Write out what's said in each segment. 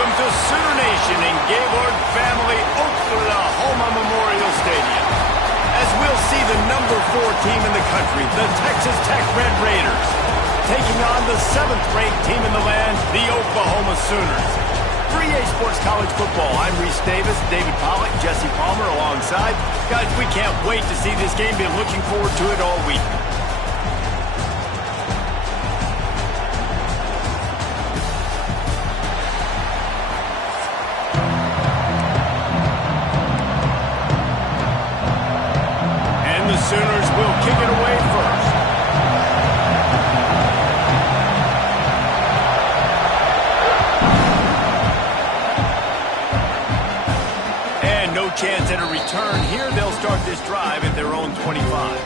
Welcome to Sooner Nation and Gaylord family Oakland, Oklahoma Memorial Stadium. As we'll see the number 4 team in the country, the Texas Tech Red Raiders, taking on the 7th-ranked team in the land, the Oklahoma Sooners. For EA Sports College Football, I'm Reese Davis, David Pollack, Jesse Palmer alongside. Guys, we can't wait to see this game. Been looking forward to it all week. Sooners will kick it away first. And no chance at a return here. They'll start this drive at their own 25.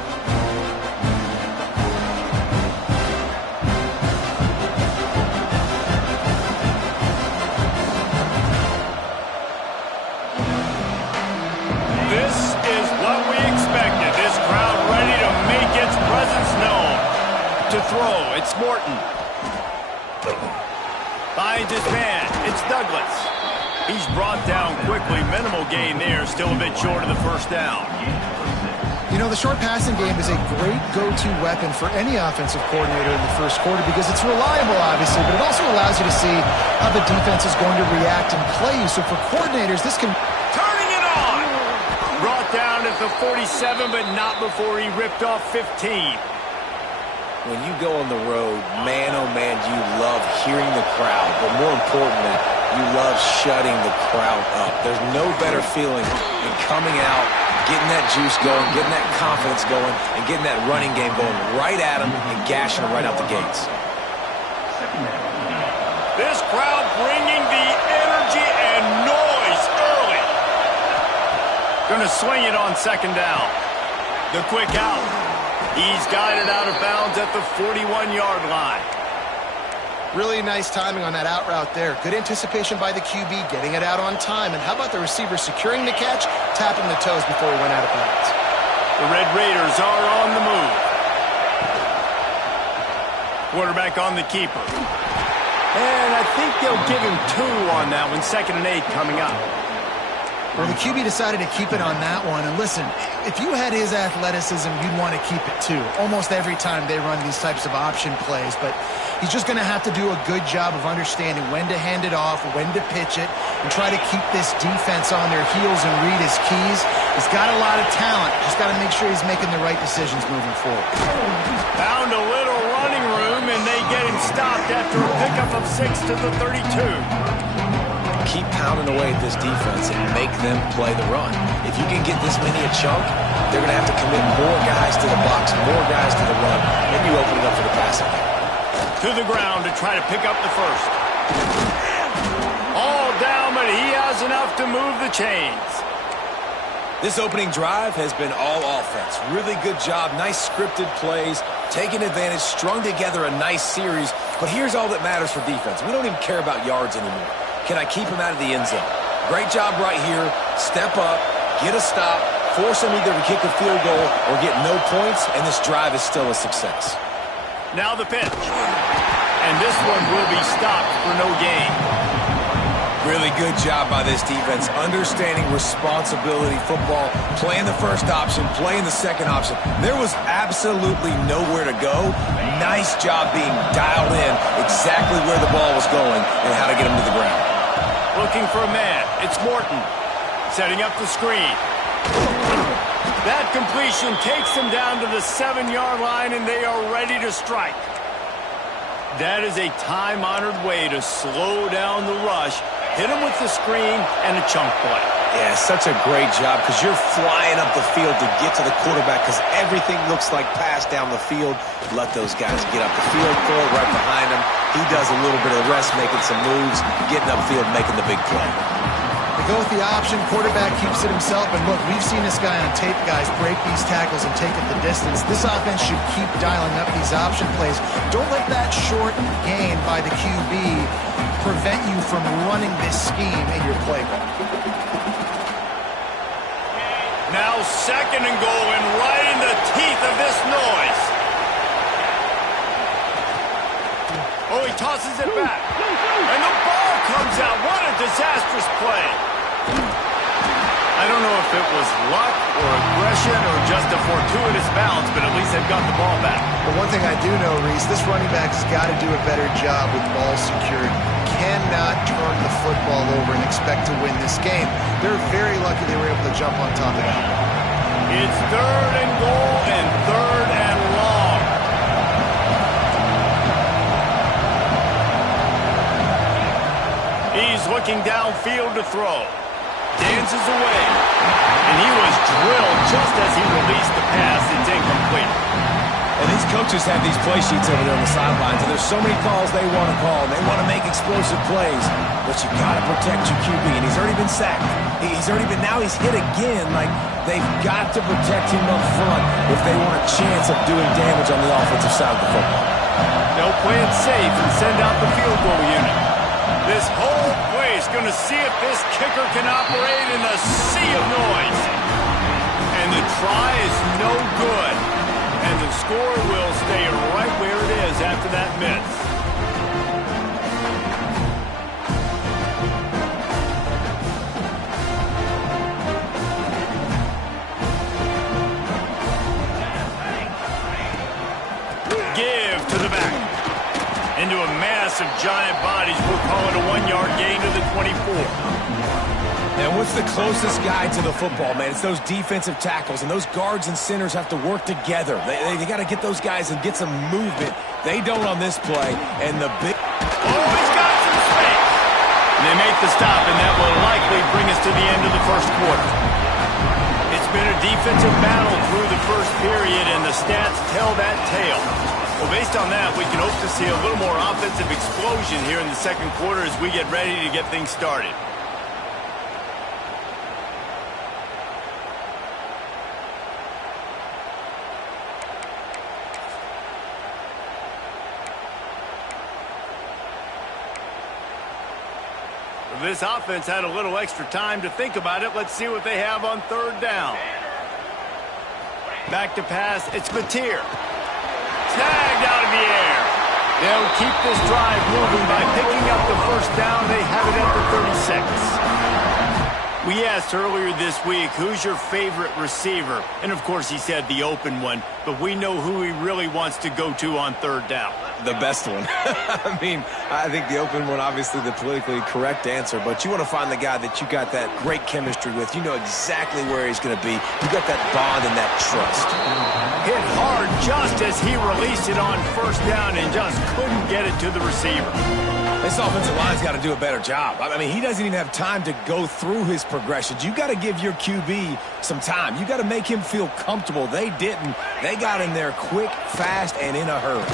This is what we expected. This crowd ready to make its presence known. To throw, it's Morton. Finds his man, it's Douglas. He's brought down quickly. Minimal gain there, still a bit short of the first down. You know, the short passing game is a great go-to weapon for any offensive coordinator in the first quarter because it's reliable, obviously, but it also allows you to see how the defense is going to react and play you. So for coordinators, this can... Turning it on! Brought down at the 47, but not before he ripped off 15. When you go on the road, man, oh man, you love hearing the crowd. But more importantly, you love shutting the crowd up. There's no better feeling than coming out, getting that juice going, getting that confidence going, and getting that running game going right at them and gashing them right out the gates. This crowd bringing the energy and noise early. Gonna swing it on second down. The quick out. He's guided out of bounds at the 41-yard line. Really nice timing on that out route there. Good anticipation by the QB, getting it out on time. And how about the receiver securing the catch, tapping the toes before he went out of bounds? The Red Raiders are on the move. Quarterback on the keeper. And I think they'll give him 2 on that one. 2nd and 8 coming up. Well, the QB decided to keep it on that one. And listen, if you had his athleticism, you'd want to keep it too. Almost every time they run these types of option plays. But he's just going to have to do a good job of understanding when to hand it off, when to pitch it, and try to keep this defense on their heels and read his keys. He's got a lot of talent. Just got to make sure he's making the right decisions moving forward. Found a little running room, and they get him stopped after a pickup of 6 to the 32. Keep pounding away at this defense and make them play the run. If you can get this many a chunk, they're going to have to commit more guys to the box, more guys to the run, then you open it up for the passing game. To the ground to try to pick up the first. All down, but he has enough to move the chains. This opening drive has been all offense. Really good job, nice scripted plays, taking advantage, strung together a nice series. But here's all that matters for defense. We don't even care about yards anymore. Can I keep him out of the end zone? Great job right here. Step up, get a stop, force him either to kick a field goal or get no points, and this drive is still a success. Now the pitch. And this one will be stopped for no gain. Really good job by this defense, understanding responsibility football, playing the first option, playing the second option. There was absolutely nowhere to go. Nice job being dialed in exactly where the ball was going and how to get him to the ground. Looking for a man. It's Morton. Setting up the screen. That completion takes them down to the 7-yard line, and they are ready to strike. That is a time-honored way to slow down the rush, hit him with the screen, and a chunk play. Yeah, such a great job because you're flying up the field to get to the quarterback because everything looks like pass down the field. Let those guys get up the field, throw it right behind him. He does a little bit of the rest, making some moves, getting upfield, making the big play. They go with the option. Quarterback keeps it himself. And look, we've seen this guy on tape, guys, break these tackles and take it the distance. This offense should keep dialing up these option plays. Don't let that short gain by the QB prevent you from running this scheme in your playbook. Now 2nd and goal, and right in the teeth of this noise. Oh, he tosses it back. And the ball comes out. What a disastrous play. I don't know if it was luck or aggression or just a fortuitous bounce, but at least they've got the ball back. But one thing I do know, Reese, this running back has got to do a better job with ball security. Cannot turn the football over and expect to win this game. They're very lucky they were able to jump on top of that. It's 3rd and goal and 3rd and long. He's looking downfield to throw. Dances away. And he was drilled just as he released the pass. It's incomplete. And these coaches have these play sheets over there on the sidelines, and there's so many calls they want to call. They want to make explosive plays, but you got to protect your QB, and he's already been sacked. Now he's hit again. Like, they've got to protect him up front if they want a chance of doing damage on the offensive side of the football. They'll play it safe and send out the field goal unit. This whole place going to see if this kicker can operate in the sea of noise. And the try is no good. And the score will stay right where it is after that miss. Give to the back. Into a mass of giant bodies. We'll call it a 1-yard gain to the 24. And what's the closest guy to the football, man? It's those defensive tackles, and those guards and centers have to work together. They got to get those guys and get some movement. They don't on this play. And the big... Oh, he's got some space. And they make the stop, and that will likely bring us to the end of the first quarter. It's been a defensive battle through the first period, and the stats tell that tale. Well, based on that, we can hope to see a little more offensive explosion here in the second quarter as we get ready to get things started. This offense had a little extra time to think about it. Let's see what they have on 3rd down. Back to pass. It's Mateer. Snagged out of the air. They'll keep this drive moving by picking up the first down. They have it at the 36. We asked earlier this week, who's your favorite receiver? And, of course, he said the open one. But we know who he really wants to go to on 3rd down. The best one. I mean, I think the open one, obviously the politically correct answer, but you want to find the guy that you got that great chemistry with. You know exactly where he's going to be. You got that bond and that trust. Hit hard just as he released it on 1st down and just couldn't get it to the receiver. This offensive line's got to do a better job. I mean, he doesn't even have time to go through his progressions. You got to give your QB some time. You got to make him feel comfortable. They didn't. They got in there quick, fast, and in a hurry.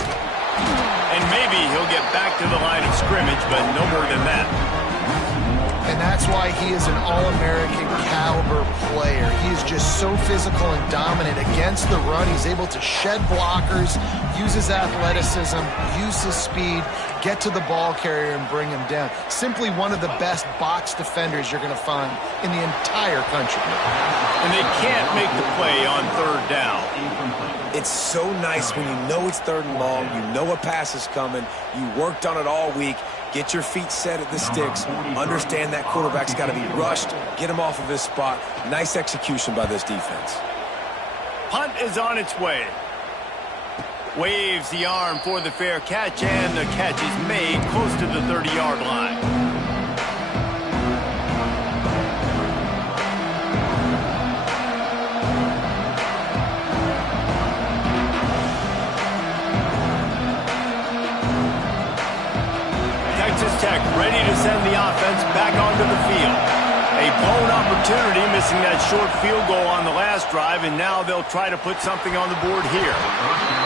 And maybe he'll get back to the line of scrimmage, but no more than that. And that's why he is an All-American caliber player. He is just so physical and dominant against the run. He's able to shed blockers, use his athleticism, use his speed, get to the ball carrier and bring him down. Simply one of the best box defenders you're going to find in the entire country. And they can't make the play on 3rd down. It's so nice when you know it's 3rd and long, you know a pass is coming, you worked on it all week, get your feet set at the sticks, understand that quarterback's got to be rushed, get him off of his spot. Nice execution by this defense. Punt is on its way. Waves the arm for the fair catch, and the catch is made close to the 30-yard line. Texas Tech ready to send the offense back onto the field. A blown opportunity, missing that short field goal on the last drive, and now they'll try to put something on the board here.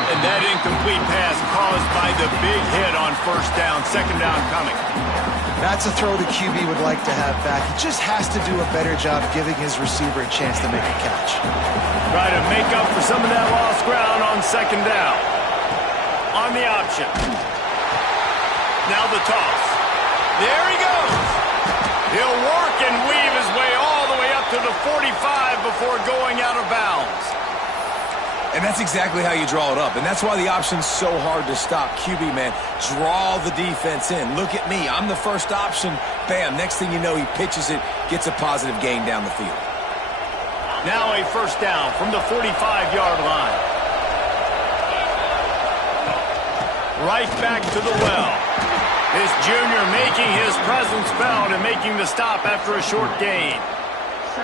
And that incomplete pass caused by the big hit on 1st down, 2nd down coming. That's a throw the QB would like to have back. He just has to do a better job giving his receiver a chance to make a catch. Try to make up for some of that lost ground on 2nd down. On the option. Now the toss. There he goes. He'll work and weave his way all the way up to the 45 before going out of bounds. And that's exactly how you draw it up. And that's why the option's so hard to stop. QB, man, draw the defense in. Look at me. I'm the first option. Bam. Next thing you know, he pitches it, gets a positive gain down the field. Now a first down from the 45-yard line. Right back to the well. This junior making his presence felt and making the stop after a short gain.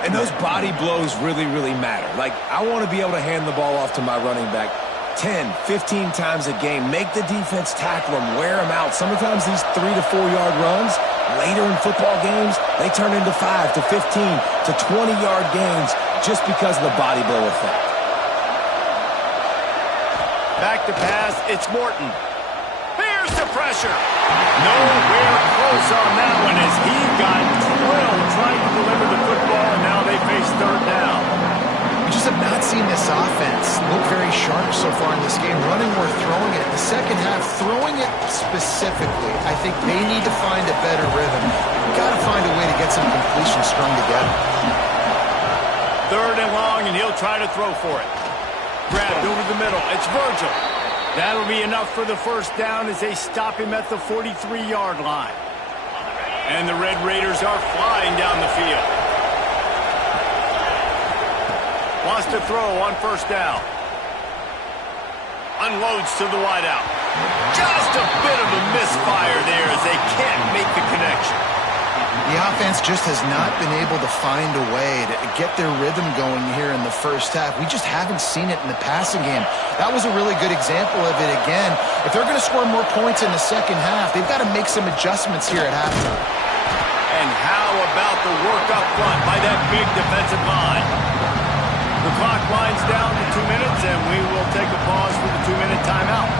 And those body blows really, really matter. Like, I want to be able to hand the ball off to my running back 10, 15 times a game. Make the defense tackle him, wear him out. Sometimes these 3 to 4 yard runs, later in football games, they turn into 5 to 15 to 20-yard gains just because of the body blow effect. Back to pass, it's Morton. Here's the pressure. Nowhere close on that one as he got drilled trying to deliver the football, and now they face third down. We just have not seen this offense look very sharp so far in this game, running or throwing it. The second half, throwing it specifically, I think they need to find a better rhythm. We've got to find a way to get some completion strung together. Third and long, and he'll try to throw for it. Grabbed over the middle. It's Virgil. That'll be enough for the first down as they stop him at the 43-yard line. And the Red Raiders are flying down the field. Wants to throw on first down. Unloads to the wideout. Just a bit of a misfire there as they can't make the connection. The offense just has not been able to find a way to get their rhythm going here in the first half. We just haven't seen it in the passing game. That was a really good example of it again. If they're going to score more points in the second half, they've got to make some adjustments here at halftime. And how about the work up front by that big defensive line? The clock winds down to 2 minutes, and we will take a pause for the 2-minute timeout.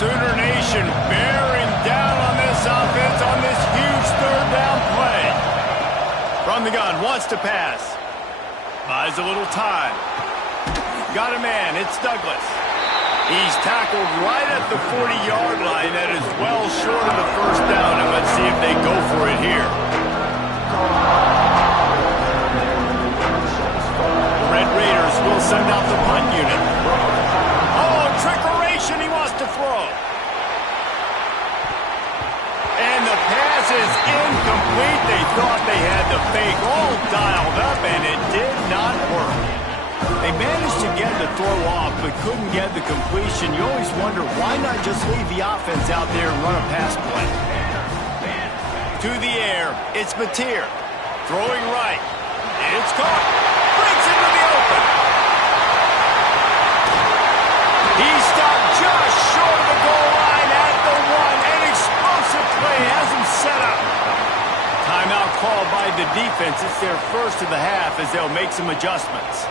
Sooner Nation bearing down on this offense on this huge third down play. From the gun, wants to pass. Buys a little time. Got a man, it's Douglas. He's tackled right at the 40-yard line. That is well short of the first down, and let's see if they go for it here. The Red Raiders will send out the punt unit. Oh, trickeration, he wants to throw. And the pass is incomplete. They thought they had the fake all dialed up, and it did not work. They managed to get the throw off, but couldn't get the completion. You always wonder, why not just leave the offense out there and run a pass play? To the air, it's Mateer. Throwing right. It's caught. Breaks into the open. He stopped just short of the goal line at the 1. An explosive play has him set up. Timeout called by the defense. It's their first of the half as they'll make some adjustments.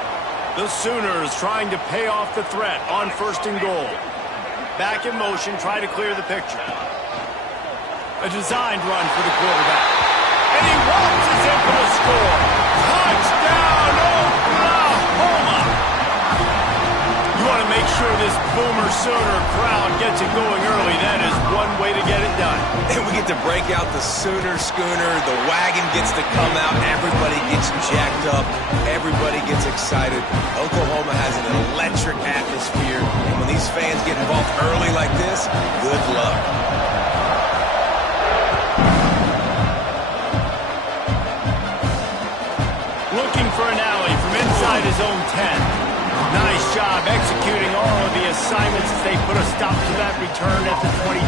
The Sooners trying to pay off the threat on first and goal. Back in motion, try to clear the picture. A designed run for the quarterback. And he waltzes in for the score. Touchdown, Oklahoma! You want to make sure this Boomer Sooner crowd gets it going early. That is one way to get it done. And we get to break out the Sooner schooner. The wagon gets to come out. Everybody gets jacked up. Everybody gets excited. Oklahoma has an electric atmosphere. And when these fans get involved early like this, good luck. Looking for an alley from inside his own 10. Nice job executing all of the assignments as they put a stop to that return at the 22.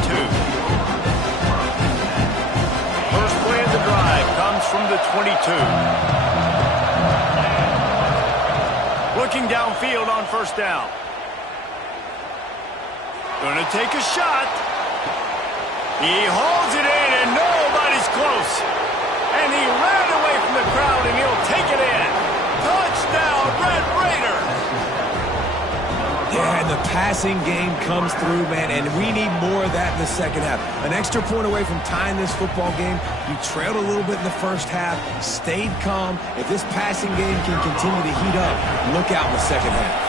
First play of the drive comes from the 22. Looking downfield on first down. Gonna take a shot. He holds it in and nobody's close. And he ran away from the crowd and he'll take it in. Touchdown, Red Raiders! Yeah, and the passing game comes through, man, and we need more of that in the second half. An extra point away from tying this football game. You trailed a little bit in the first half, stayed calm. If this passing game can continue to heat up, look out in the second half.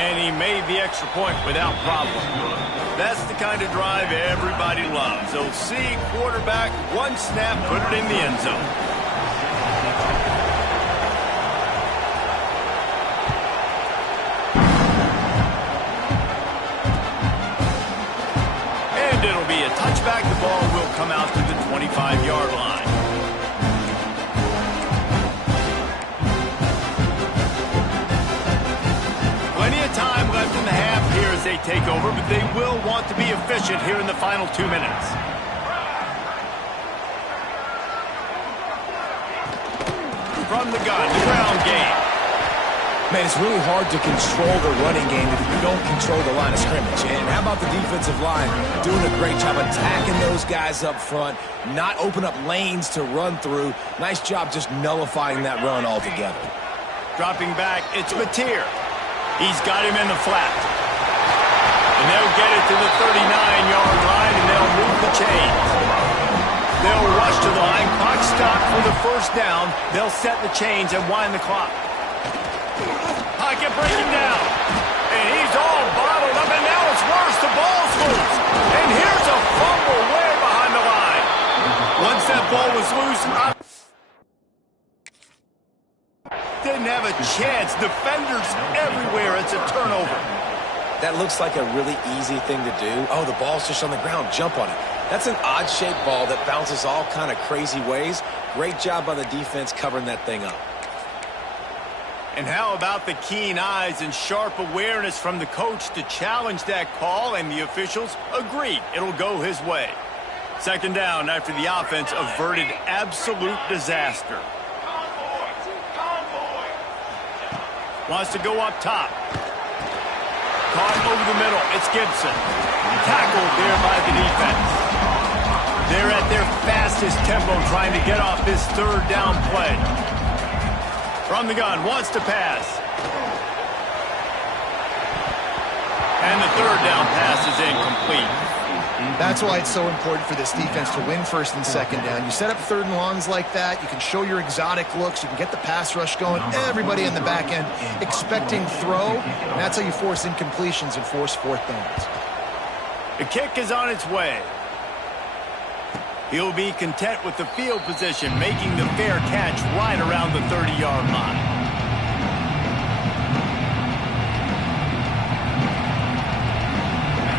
And he made the extra point without problem. That's the kind of drive everybody loves. They'll see quarterback, one snap, put it in the end zone. And it'll be a touchback. The ball will come out to the 25-yard line. Plenty of time left in the half here as they take over, but they will want to be efficient here in the final 2 minutes. From the gun, the ground game. Man, it's really hard to control the running game if you don't control the line of scrimmage. And how about the defensive line doing a great job attacking those guys up front, not open up lanes to run through. Nice job just nullifying that run altogether. Dropping back, it's Mateer. He's got him in the flat. And they'll get it to the 39-yard line, and they'll move the chains. They'll rush to the line. Clock stop for the first down. They'll set the chains and wind the clock. Pocket breaking down. And he's all bottled up, and now it's worse. The ball's loose. And here's a fumble way behind the line. Once that ball was loose, didn't have a chance. Defenders everywhere. It's a turnover. That looks like a really easy thing to do. Oh, the ball's just on the ground. Jump on it. That's an odd-shaped ball that bounces all kind of crazy ways. Great job by the defense covering that thing up. And how about the keen eyes and sharp awareness from the coach to challenge that call, and the officials agreed it'll go his way. Second down after the offense averted absolute disaster. Wants to go up top. Caught over the middle. It's Gibson. Tackled there by the defense. They're at their fastest tempo trying to get off this third down play. From the gun, wants to pass. And the third down pass is incomplete. That's why it's so important for this defense to win first and second down. You set up third and longs like that, you can show your exotic looks, you can get the pass rush going, everybody in the back end expecting throw, and that's how you force incompletions and force fourth downs. The kick is on its way. He'll be content with the field position, making the fair catch right around the 30-yard line.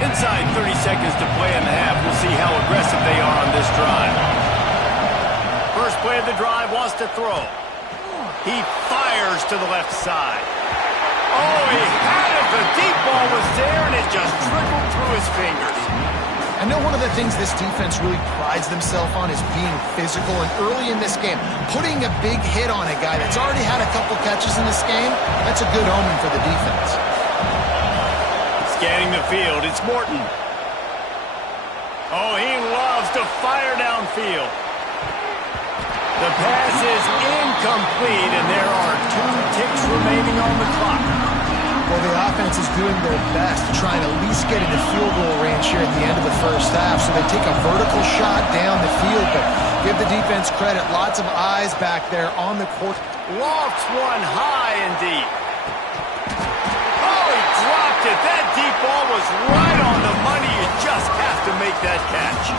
Inside 30 seconds to play in the half. We'll see how aggressive they are on this drive. First play of the drive, wants to throw. He fires to the left side. Oh, he had it. The deep ball was there, and it just trickled through his fingers. I know one of the things this defense really prides themselves on is being physical, and early in this game, putting a big hit on a guy that's already had a couple catches in this game, that's a good omen for the defense. Scanning the field, it's Morton. Oh, he loves to fire downfield. The pass is incomplete, and there are 2 ticks remaining on the clock. Well, the offense is doing their best to try and at least get into field goal range here at the end of the first half. So they take a vertical shot down the field, but give the defense credit. Lots of eyes back there on the court. Lofts one high and deep. Oh, he dropped it. That deep ball was right on the money. You just have to make that catch.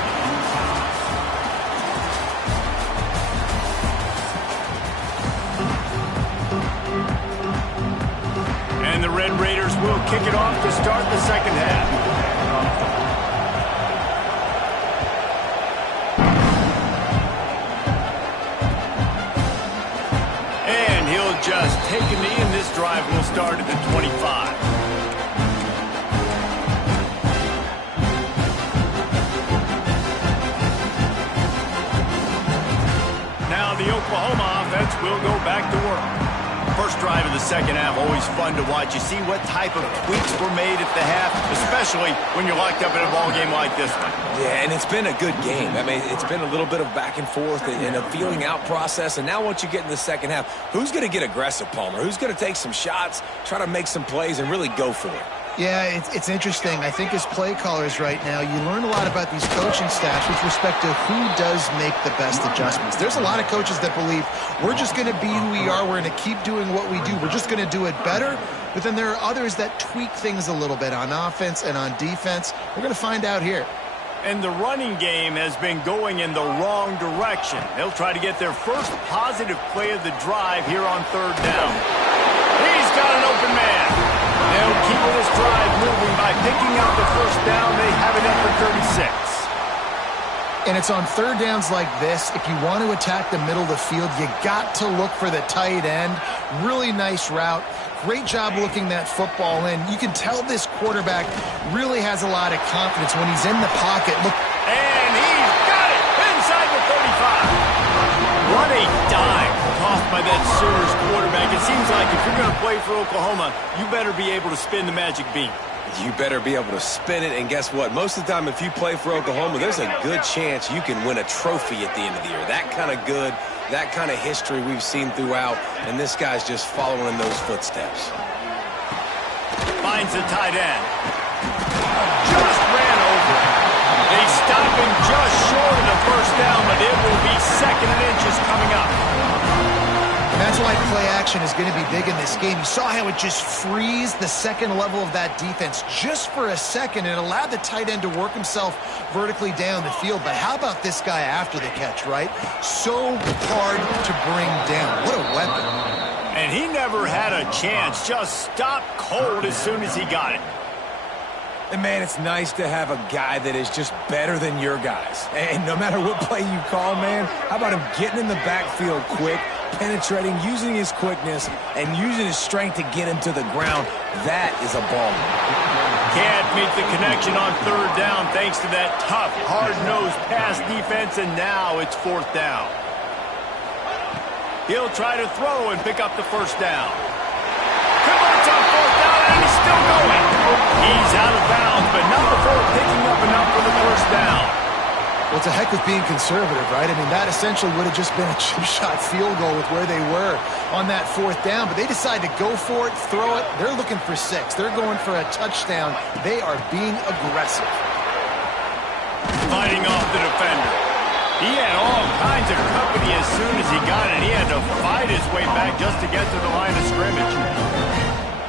And the Red Raiders will kick it off to start the second half. And he'll just take a knee, and this drive will start at the 25. Now the Oklahoma offense will go back to work. First drive of the second half, always fun to watch. You see what type of tweaks were made at the half, especially when you're locked up in a ball game like this one. Yeah, and it's been a good game. I mean, it's been a little bit of back and forth and a feeling out process. And now once you get in the second half, who's going to get aggressive, Palmer? Who's going to take some shots, try to make some plays, and really go for it? Yeah, it's interesting. I think as play callers right now, you learn a lot about these coaching staffs with respect to who does make the best adjustments. There's a lot of coaches that believe we're just going to be who we are. We're going to keep doing what we do. We're just going to do it better. But then there are others that tweak things a little bit on offense and on defense. We're going to find out here. And the running game has been going in the wrong direction. They'll try to get their first positive play of the drive here on third down. He's got an open man. They'll keep this drive moving by picking up the first down. They have it up for 36. And it's on third downs like this. If you want to attack the middle of the field, you got to look for the tight end. Really nice route. Great job looking that football in. You can tell this quarterback really has a lot of confidence when he's in the pocket. Look. And he's got it inside the 35. What a dive tossed by that Sooners quarterback. It seems like if you're going to play for Oklahoma, you better be able to spin the magic beat. You better be able to spin it, and guess what? Most of the time, if you play for Oklahoma, there's a good chance you can win a trophy at the end of the year. That kind of good, that kind of history we've seen throughout, and this guy's just following in those footsteps. Finds the tight end. Just ran over it. They stop him just short of the first down, but it will be second and inches coming up. And that's why play action is going to be big in this game. You saw how it just frees the second level of that defense just for a second. It allowed the tight end to work himself vertically down the field. But how about this guy after the catch, right? So hard to bring down. What a weapon. And he never had a chance. Just stopped cold as soon as he got it. And, man, it's nice to have a guy that is just better than your guys. And no matter what play you call, man, how about him getting in the backfield quick, penetrating, using his quickness, and using his strength to get him to the ground. That is a ball. Can't make the connection on third down thanks to that tough, hard-nosed pass defense, and now it's fourth down. He'll try to throw and pick up the first down. Converts on fourth down, and he's still going. He's out of bounds, but not before picking up enough for the first down. Well, it's a heck with being conservative, right? I mean, that essentially would have just been a chip shot field goal with where they were on that fourth down. But they decide to go for it, throw it. They're looking for 6. They're going for a touchdown. They are being aggressive. Fighting off the defender. He had all kinds of company as soon as he got it. He had to fight his way back just to get to the line of scrimmage.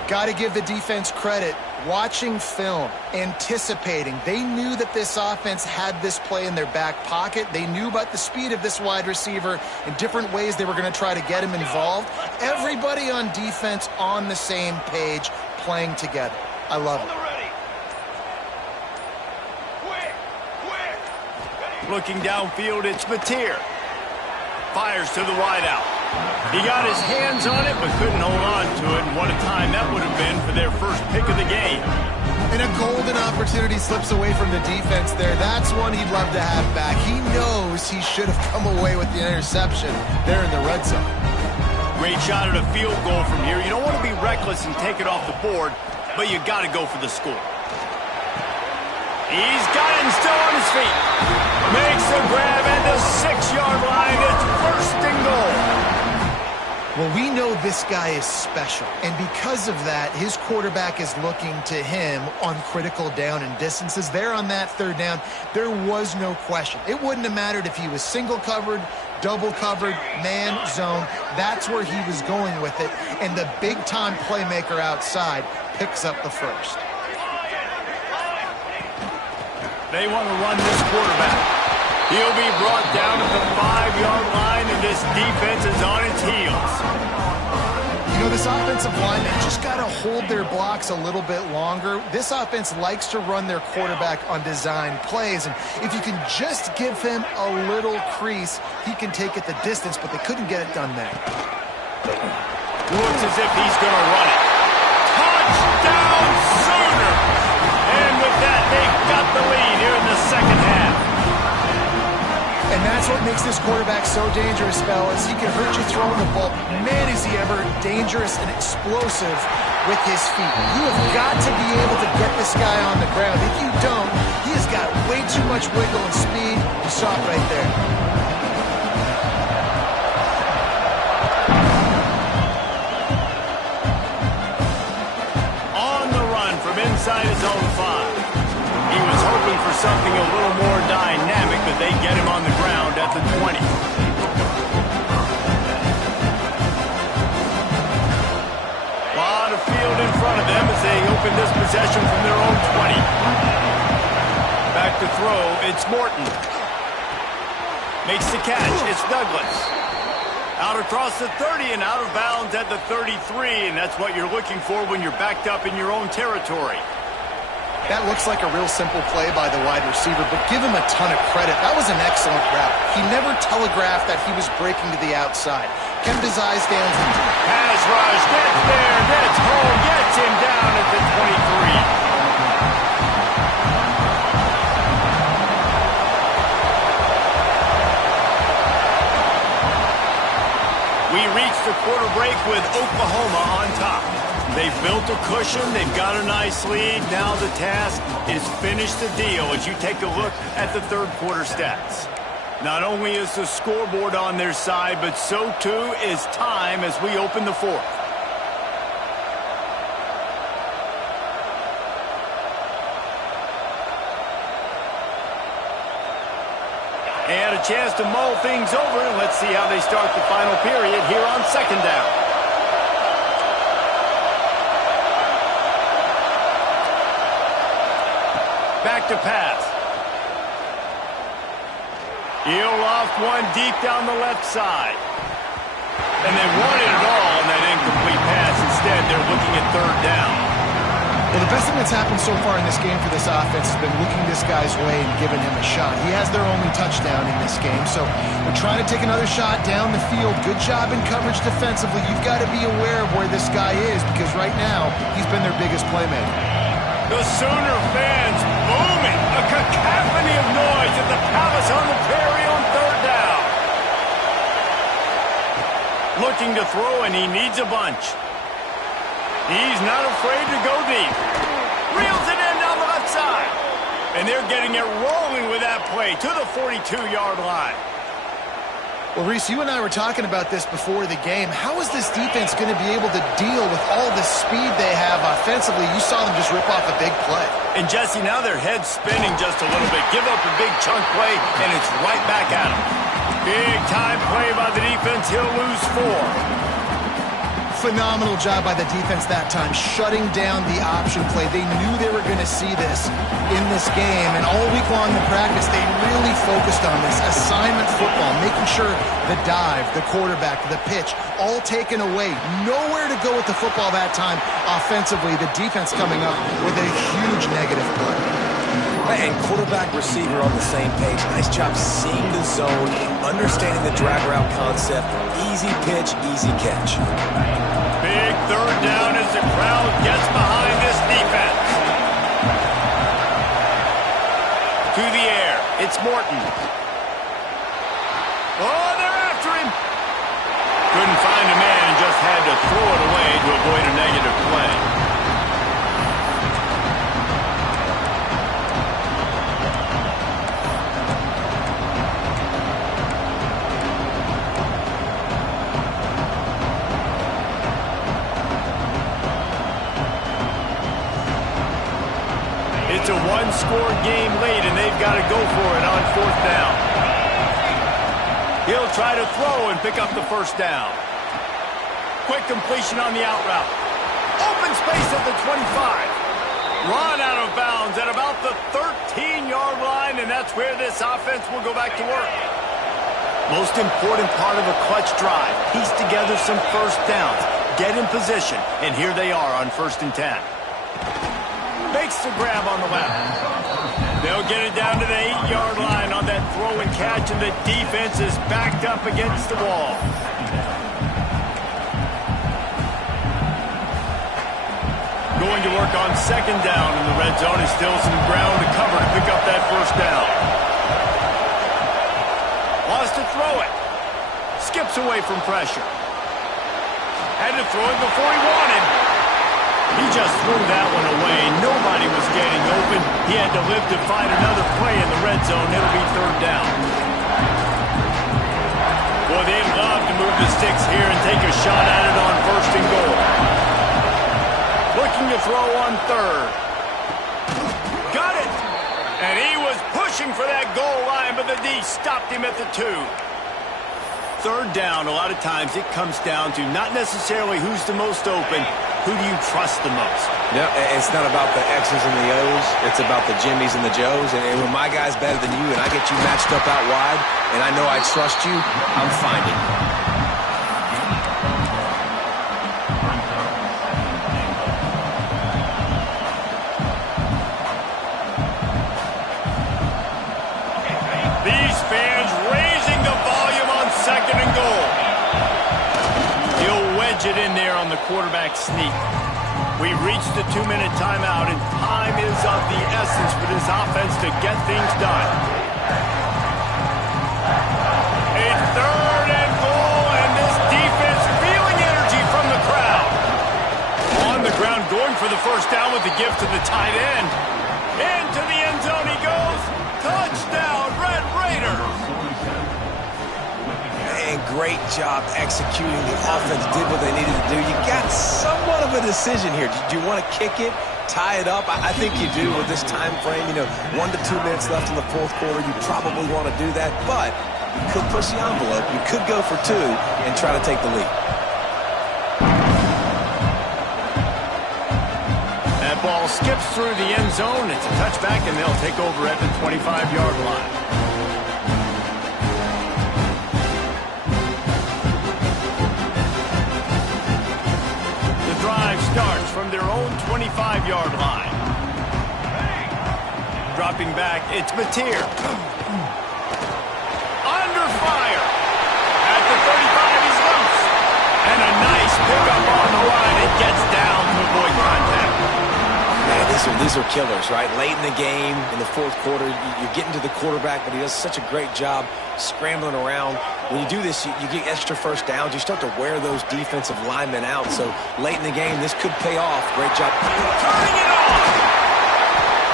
Got to give the defense credit. Watching film, anticipating. They knew that this offense had this play in their back pocket. They knew about the speed of this wide receiver and different ways they were going to try to get him involved. Everybody on defense on the same page, playing together. I love it. Looking downfield, it's Mateer. Fires to the wideout. He got his hands on it, but couldn't hold on to it. And what a time that would have been for their first pick of the game. And a golden opportunity slips away from the defense there. That's one he'd love to have back. He knows he should have come away with the interception there in the red zone. Great shot at a field goal from here. You don't want to be reckless and take it off the board, but you got to go for the score. He's got it and still on his feet. Makes the grab at the 6-yard line. It's first and goal. Well, we know this guy is special, and because of that, his quarterback is looking to him on critical down and distances. There on that third down, there was no question. It wouldn't have mattered if he was single covered, double covered, man, zone. That's where he was going with it, and the big-time playmaker outside picks up the first. They want to run this quarterback. He'll be brought down at the 5-yard line, and this defense is on its heels. You know, this offensive line, they just got to hold their blocks a little bit longer. This offense likes to run their quarterback on design plays, and if you can just give him a little crease, he can take it the distance, but they couldn't get it done there. Looks as if he's going to run it. Touchdown, Sooner! And with that, they've got the lead here in the second half. And that's what makes this quarterback so dangerous, fellas. He can hurt you throwing the ball. Man, is he ever dangerous and explosive with his feet. You have got to be able to get this guy on the ground. If you don't, he has got way too much wiggle and speed. You saw it right there. On the run from inside his own 5. He was hoping for something a little more dynamic, but they get him on the ground at the 20. Lot of field in they open this possession from their own 20. Back to throw, it's Morton. Makes the catch, it's Douglas. Out across the 30 and out of bounds at the 33, and that's what you're looking for when you're backed up in your own territory. That looks like a real simple play by the wide receiver, but give him a ton of credit. That was an excellent route. He never telegraphed that he was breaking to the outside. Kept his eyes down. Pass rush, gets there, gets home, gets him down at the 23. We reach the quarter break with Oklahoma on top. They've built a cushion. They've got a nice lead. Now the task is finish the deal as you take a look at the third quarter stats. Not only is the scoreboard on their side, but so too is time as we open the fourth. And a chance to mull things over. Let's see how they start the final period here on second down. Back to pass. He'll off one deep down the left side. And they wanted it all on that incomplete pass. Instead, they're looking at third down. Well, the best thing that's happened so far in this game for this offense has been looking this guy's way and giving him a shot. He has their only touchdown in this game, so we're trying to take another shot down the field. Good job in coverage defensively. You've got to be aware of where this guy is because right now he's been their biggest playmaker. The Sooner fans booming. A cacophony of noise at the Palace on the Prairie on third down. Looking to throw, and he needs a bunch. He's not afraid to go deep. Reels it in down the left side. And they're getting it rolling with that play to the 42-yard line. Well, Reese, you and I were talking about this before the game. How is this defense going to be able to deal with all the speed they have offensively? You saw them just rip off a big play. And, Jesse, now their head's spinning just a little bit. Give up a big chunk play, and it's right back at them. Big-time play by the defense. He'll lose 4. Phenomenal job by the defense that time, shutting down the option play. They knew they were going to see this in this game, and all week long in practice, they really focused on this assignment football, making sure the dive, the quarterback, the pitch, all taken away. Nowhere to go with the football that time offensively. The defense coming up with a huge negative play. And quarterback receiver on the same page. Nice job seeing the zone, understanding the drag route concept. Easy pitch, easy catch. Big third down as the crowd gets behind this defense. To the air, it's Morton. Oh, they're after him. Couldn't find a man and just had to throw it away to avoid a negative play. It's a one-score game late, and they've got to go for it on fourth down. He'll try to throw and pick up the first down. Quick completion on the out route. Open space at the 25. Run out of bounds at about the 13-yard line, and that's where this offense will go back to work. Most important part of a clutch drive. Piece together some first downs. Get in position, and here they are on 1st and 10. Makes the grab on the left. They'll get it down to the 8-yard line on that throw and catch, and the defense is backed up against the wall. Going to work on 2nd down in the red zone, and still some ground to cover to pick up that first down. Wants to throw it. Skips away from pressure. Had to throw it before he wanted. He just threw that one away. Nobody was getting open. He had to live to find another play in the red zone. It'll be 3rd down. Boy, they'd love to move the sticks here and take a shot at it on 1st and goal. Looking to throw on 3rd. Got it! And he was pushing for that goal line, but the D stopped him at the 2. 3rd down, a lot of times it comes down to not necessarily who's the most open, who do you trust the most? No, it's not about the X's and the O's. It's about the Jimmys and the Joes. And when my guy's better than you and I get you matched up out wide and I know I trust you, I'm finding you. These fans raising the volume on 2nd and goal. He'll wedge it in there on the quarterback sneak. We've reached the 2-minute timeout, and time is of the essence for this offense to get things done. A 3rd and goal, and this defense feeling energy from the crowd. On the ground, going for the first down with the gift to the tight end. Into the end zone he goes. Touchdown, Red Raiders. And great job executing. The offense did what they needed to do. You got somewhat of a decision here. Do you want to kick it, tie it up? I think you do with this time frame. 1 to 2 minutes left in the 4th quarter. You probably want to do that, but you could push the envelope. You could go for 2 and try to take the lead. That ball skips through the end zone. It's a touchback, and they'll take over at the 25-yard line. Drive starts from their own 25-yard line. Dropping back, it's Mateer. Under fire. At the 35, he's loose. And a nice pickup on the line. It gets down to avoid contact. Man, these are killers, right? Late in the game, in the 4th quarter, you're getting to the quarterback, but he does such a great job scrambling around. When you do this, you get extra first downs. You start to wear those defensive linemen out. So late in the game, this could pay off. Great job. Turning it off.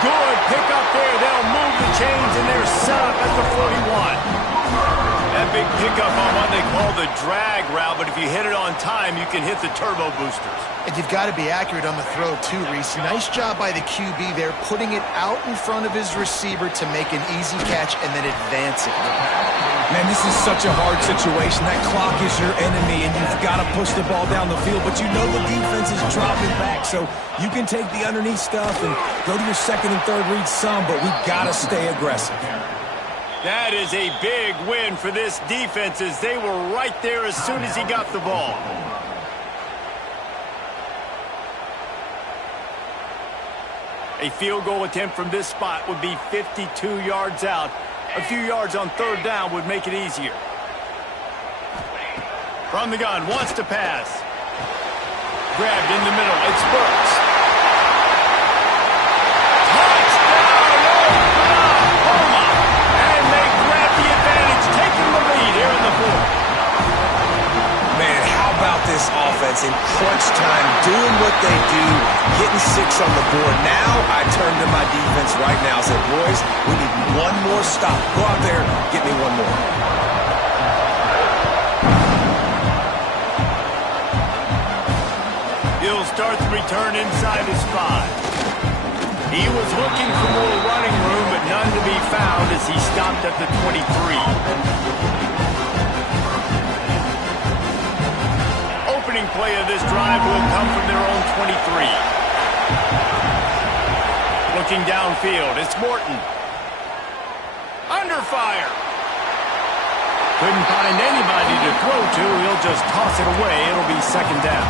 Good pickup there. They'll move the chains, and they're set up at the 41. That big pickup on what they call the drag route, but if you hit it on time, you can hit the turbo boosters. And you've got to be accurate on the throw, too, Reese. Nice job by the QB there, putting it out in front of his receiver to make an easy catch and then advance it. Man, this is such a hard situation. That clock is your enemy, and you've got to push the ball down the field, but you know the defense is dropping back, so you can take the underneath stuff and go to your 2nd and 3rd read some, but we've got to stay aggressive. That is a big win for this defense as they were right there as soon as he got the ball. A field goal attempt from this spot would be 52 yards out. A few yards on 3rd down would make it easier. From the gun, wants to pass. Grabbed in the middle, it's Burks. Touchdown, Oklahoma! And they grab the advantage, taking the lead here in the 4th. Man, how about this offense in crunch time, doing what they do, getting 6 on the board. Now I turn to my defense right now and say, boys, we need one more stop. Go out there, get me one more. He'll start the return inside his 5. He was looking for more running room, but none to be found as he stopped at the 23. Opening play of this drive will come from their own 23. Looking downfield, it's Morton. Under fire. Couldn't find anybody to throw to. He'll just toss it away. It'll be 2nd down.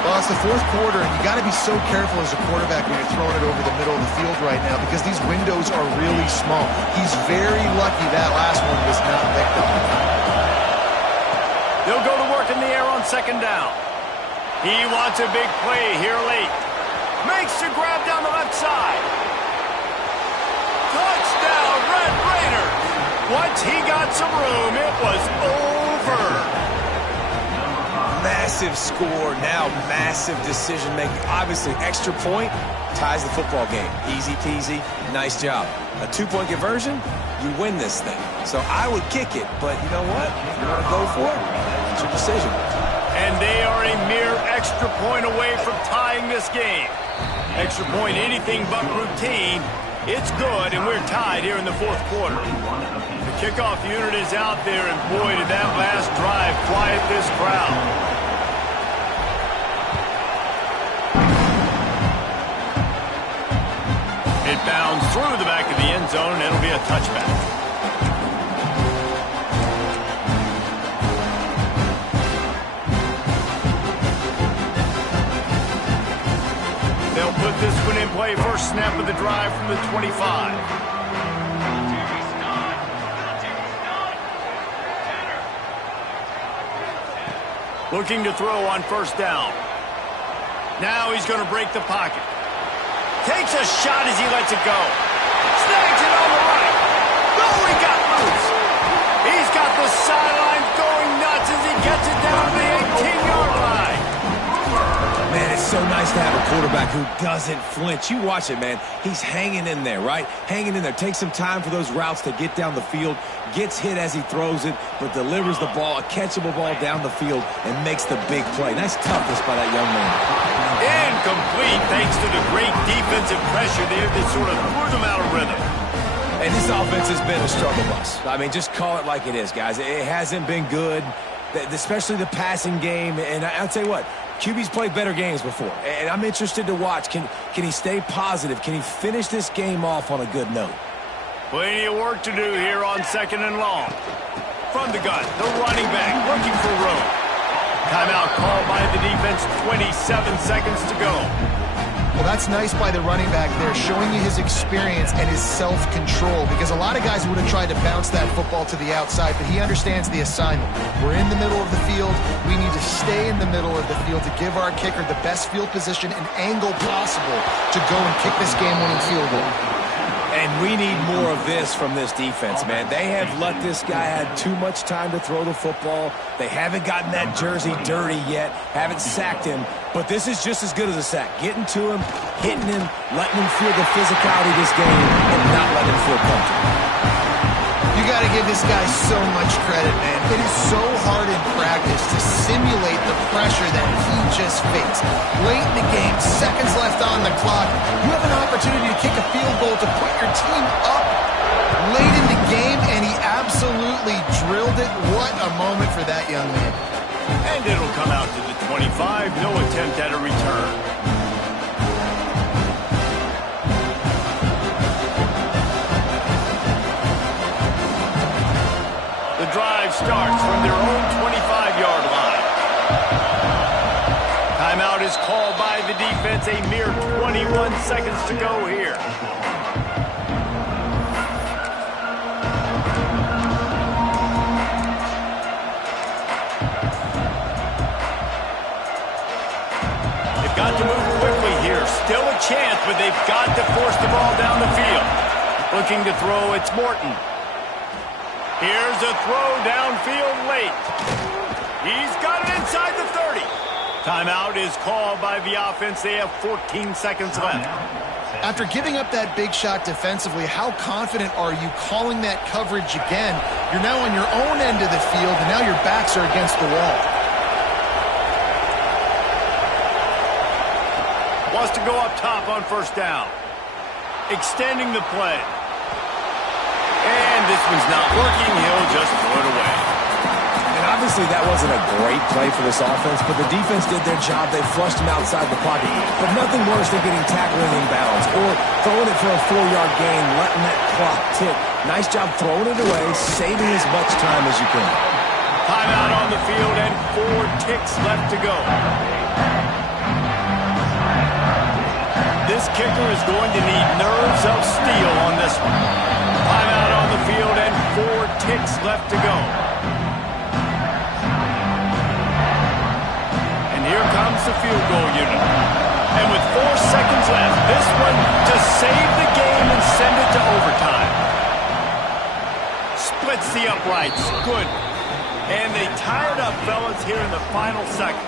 Well, it's the 4th quarter, and you got to be so careful as a quarterback when you're throwing it over the middle of the field right now because these windows are really small. He's very lucky that last one was not picked up. They'll go to work in the air on 2nd down. He wants a big play here late. Makes the grab down the left side. Touchdown, Red Raiders. Once he got some room, it was over. Massive score, now massive decision-making. Obviously, extra point ties the football game. Easy peasy, nice job. A 2-point conversion, you win this thing. So I would kick it, but you know what? If you want to go for it, it's your decision. And they are a mere extra point away from tying this game. Extra point, anything but routine. It's good, and we're tied here in the 4th quarter. The kickoff unit is out there, and boy, did that last drive quiet this crowd. bounds through the back of the end zone, and it'll be a touchback. They'll put this one in play. First snap of the drive from the 25. Looking to throw on first down. Now he's going to break the pocket. Takes a shot as he lets it go. Snags it on the right. Oh, he got loose. He's got the sidelines going nuts as he gets it down to the 18-yard line. Man, it's so nice to have a quarterback who doesn't flinch. You watch it, man. He's hanging in there, right? Hanging in there. Takes some time for those routes to get down the field. Gets hit as he throws it, but delivers the ball, a catchable ball down the field, and makes the big play. Nice toughness by that young man. Incomplete, thanks to the great defensive pressure there that sort of threw them out of rhythm. And this offense has been a struggle bus. I mean, just call it like it is, guys. It hasn't been good, especially the passing game. And I'll tell you what, QB's played better games before. And I'm interested to watch. Can he stay positive? Can he finish this game off on a good note? Plenty of work to do here on second and long. From the gun, the running back looking for room. Timeout called by the defense, 27 seconds to go. Well, that's nice by the running back there, showing you his experience and his self-control, because a lot of guys would have tried to bounce that football to the outside, but he understands the assignment. We're in the middle of the field. We need to stay in the middle of the field to give our kicker the best field position and angle possible to go and kick this game-winning field goal. And we need more of this from this defense, man. They have let this guy have too much time to throw the football. They haven't gotten that jersey dirty yet, haven't sacked him. But this is just as good as a sack. Getting to him, hitting him, letting him feel the physicality of this game, and not letting him feel comfortable. You got to give this guy so much credit, man. It is so hard in practice to simulate the pressure that he just faced. Late in the game, seconds left on the clock, you have an opportunity to kick a field goal to put your team up late in the game, and he absolutely drilled it. What a moment for that young man. And it'll come out to the 25. No attempt at a return. Drive starts from their own 25-yard line. Timeout is called by the defense. A mere 21 seconds to go here. They've got to move quickly here. Still a chance, but they've got to force the ball down the field. Looking to throw, it's Morton. Here's a throw downfield late. He's got it inside the 30. Timeout is called by the offense. They have 14 seconds left. After giving up that big shot defensively, how confident are you calling that coverage again? You're now on your own end of the field, and now your backs are against the wall. Wants to go up top on first down. Extending the play. And this one's not working. He'll just throw it away. And obviously that wasn't a great play for this offense, but the defense did their job. They flushed him outside the pocket. But nothing worse than getting tackled in bounds or throwing it for a 4-yard gain, letting that clock tick. Nice job throwing it away, saving as much time as you can. Timeout on the field and 4 ticks left to go. This kicker is going to need nerves of steel on this one. Timeout on the field and 4 ticks left to go. And here comes the field goal unit. And with 4 seconds left, this one to save the game and send it to overtime. Splits the uprights. Good. And they tie it up, fellas, here in the final second.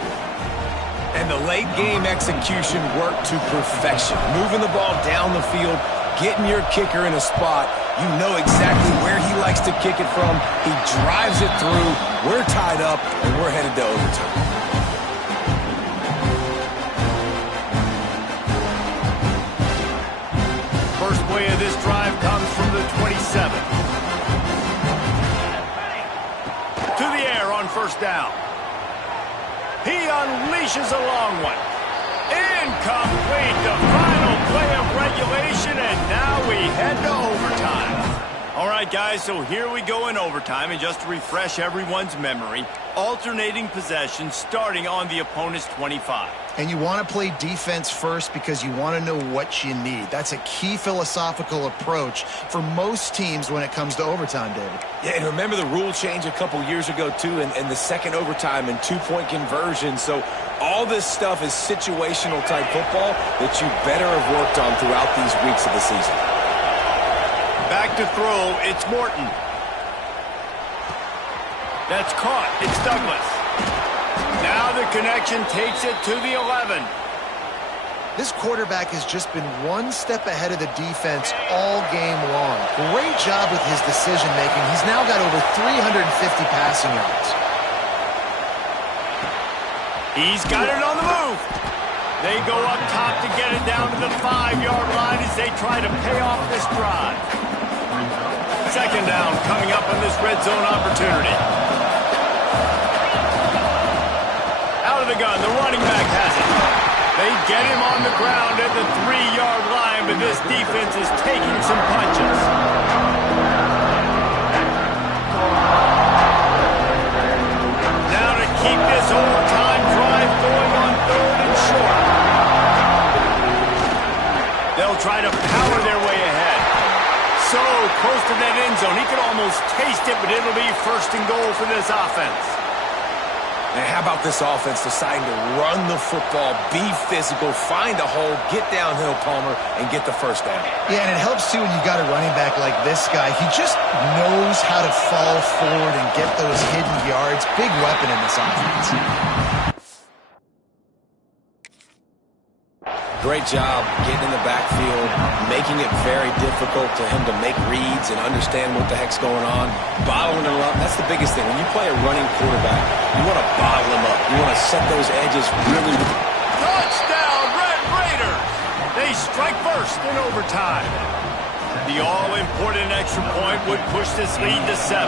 And the late game execution worked to perfection. Moving the ball down the field, getting your kicker in a spot. You know exactly where he likes to kick it from. He drives it through. We're tied up, and we're headed to overtime. First play of this drive comes from the 27. To the air on first down. He unleashes a long one. Incomplete. The final play of regulation, and now head to overtime. All right, guys, so here we go in overtime, and just to refresh everyone's memory, alternating possession starting on the opponent's 25. And you want to play defense first because you want to know what you need. That's a key philosophical approach for most teams when it comes to overtime, David. Yeah, and remember the rule change a couple years ago, too, and the second overtime and two-point conversion. So all this stuff is situational-type football that you better have worked on throughout these weeks of the season. Back to throw, it's Morton. That's caught. It's Douglas. Now the connection takes it to the 11. This quarterback has just been one step ahead of the defense all game long. Great job with his decision-making. He's now got over 350 passing yards. He's got it on the move. They go up top to get it down to the 5-yard line as they try to pay off this drive. Second down coming up on this red zone opportunity. Out of the gun, the running back has it. They get him on the ground at the 3-yard line, but this defense is taking some punches. Now to keep this overtime drive going on 3rd and short. They'll try to power their way ahead. So close to that end zone. He could almost taste it, but it'll be 1st and goal for this offense. And how about this offense deciding to run the football, be physical, find a hole, get downhill, Palmer, and get the first down? Yeah, and it helps, too, when you've got a running back like this guy. He just knows how to fall forward and get those hidden yards. Big weapon in this offense. Great job getting in the backfield, making it very difficult to him to make reads and understand what the heck's going on. Bottling him up, that's the biggest thing. When you play a running quarterback, you want to bottle him up. You want to set those edges really. Touchdown, Red Raiders! They strike first in overtime. The all-important extra point would push this lead to 7.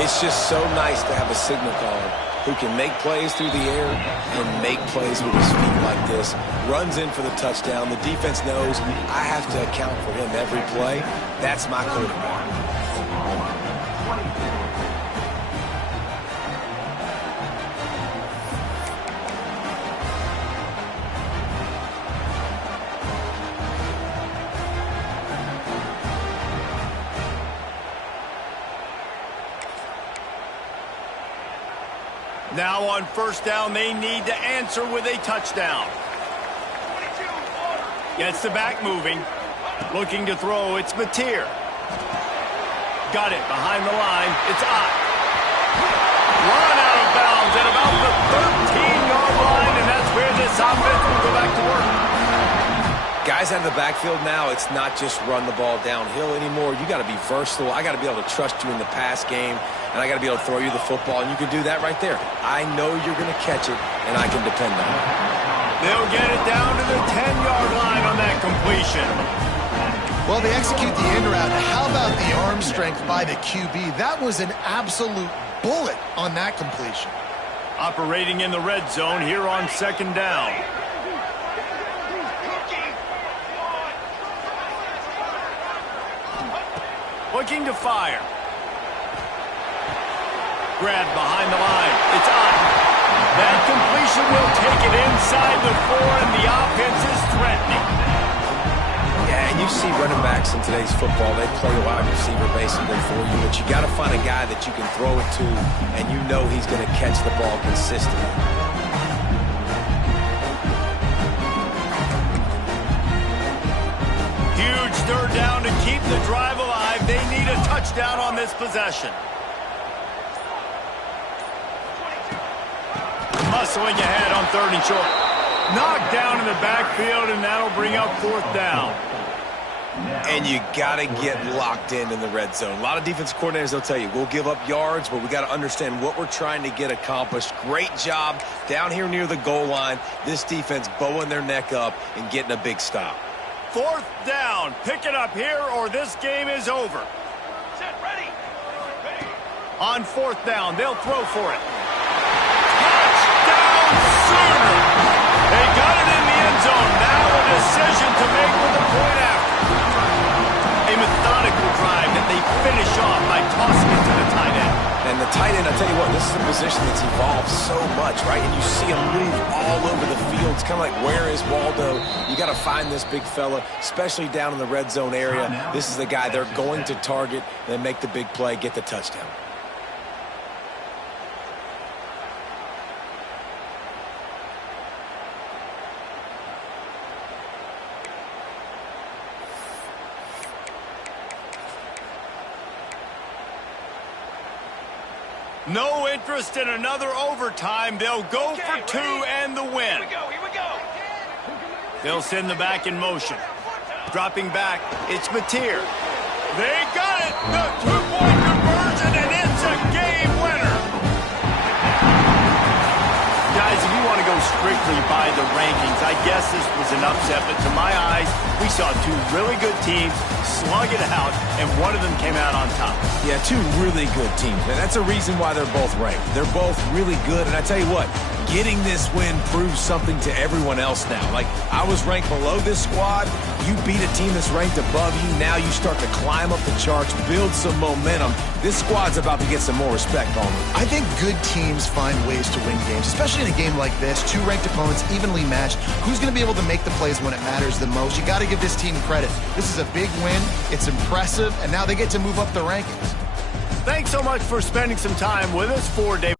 It's just so nice to have a signal caller who can make plays through the air and make plays with his feet like this. Runs in for the touchdown. The defense knows I have to account for him every play. That's my quarterback. Now on 1st down, they need to answer with a touchdown. Gets the back moving. Looking to throw, it's Mateer. Got it behind the line. It's Ott. Run out of bounds at about the 13-yard line, and that's where this offense will go back to work. Guys out of the backfield now, it's not just run the ball downhill anymore. You got to be versatile. I got to be able to trust you in the pass game, and I got to be able to throw you the football, and you can do that right there. I know you're going to catch it, and I can depend on it. They'll get it down to the 10-yard line on that completion. Well, they execute the in route. How about the arm strength by the QB? That was an absolute bullet on that completion. Operating in the red zone here on 2nd down. Looking to fire. Grabbed behind the line. It's Ott. That completion will take it inside the 4, and the offense is threatening. Yeah, and you see running backs in today's football, they play a wide receiver basically for you, but you got to find a guy that you can throw it to, and you know he's going to catch the ball consistently. Huge 3rd down to keep the drive alive. They need a touchdown on this possession. Hustling ahead on 3rd and short. Knocked down in the backfield, and that'll bring up 4th down. And you got to get locked in the red zone. A lot of defense coordinators, they'll tell you, we'll give up yards, but we got to understand what we're trying to get accomplished. Great job down here near the goal line. This defense bowing their neck up and getting a big stop. 4th down. Pick it up here, or this game is over. Set, ready. On 4th down, they'll throw for it. Touchdown, Sooner! They got it in the end zone. Now a decision to make with the point after. I tell you what, this is a position that's evolved so much, right? And you see him move all over the field. It's kind of like, where is Waldo? You got to find this big fella, especially down in the red zone area. This is the guy they're going to target, then make the big play, get the touchdown. No interest in another overtime. They'll go for two and the win. Here we go. They'll send the back in motion. Dropping back, it's Mateer. They got it! The two-point conversion, and it's a game winner! Guys, if you want to go strictly by the rankings, I guess this was an upset, but to my eyes, we saw two really good teams slug it out, and one of them came out on top. Yeah, two really good teams. And that's a reason why they're both ranked. They're both really good, and I tell you what, getting this win proves something to everyone else now. Like, I was ranked below this squad. You beat a team that's ranked above you. Now you start to climb up the charts, build some momentum. This squad's about to get some more respect on them. I think good teams find ways to win games, especially in a game like this. Two ranked opponents, evenly matched. Who's going to be able to make the plays when it matters the most? You got to give this team credit. This is a big win. It's impressive, and now they get to move up the rankings. Thanks so much for spending some time with us for David.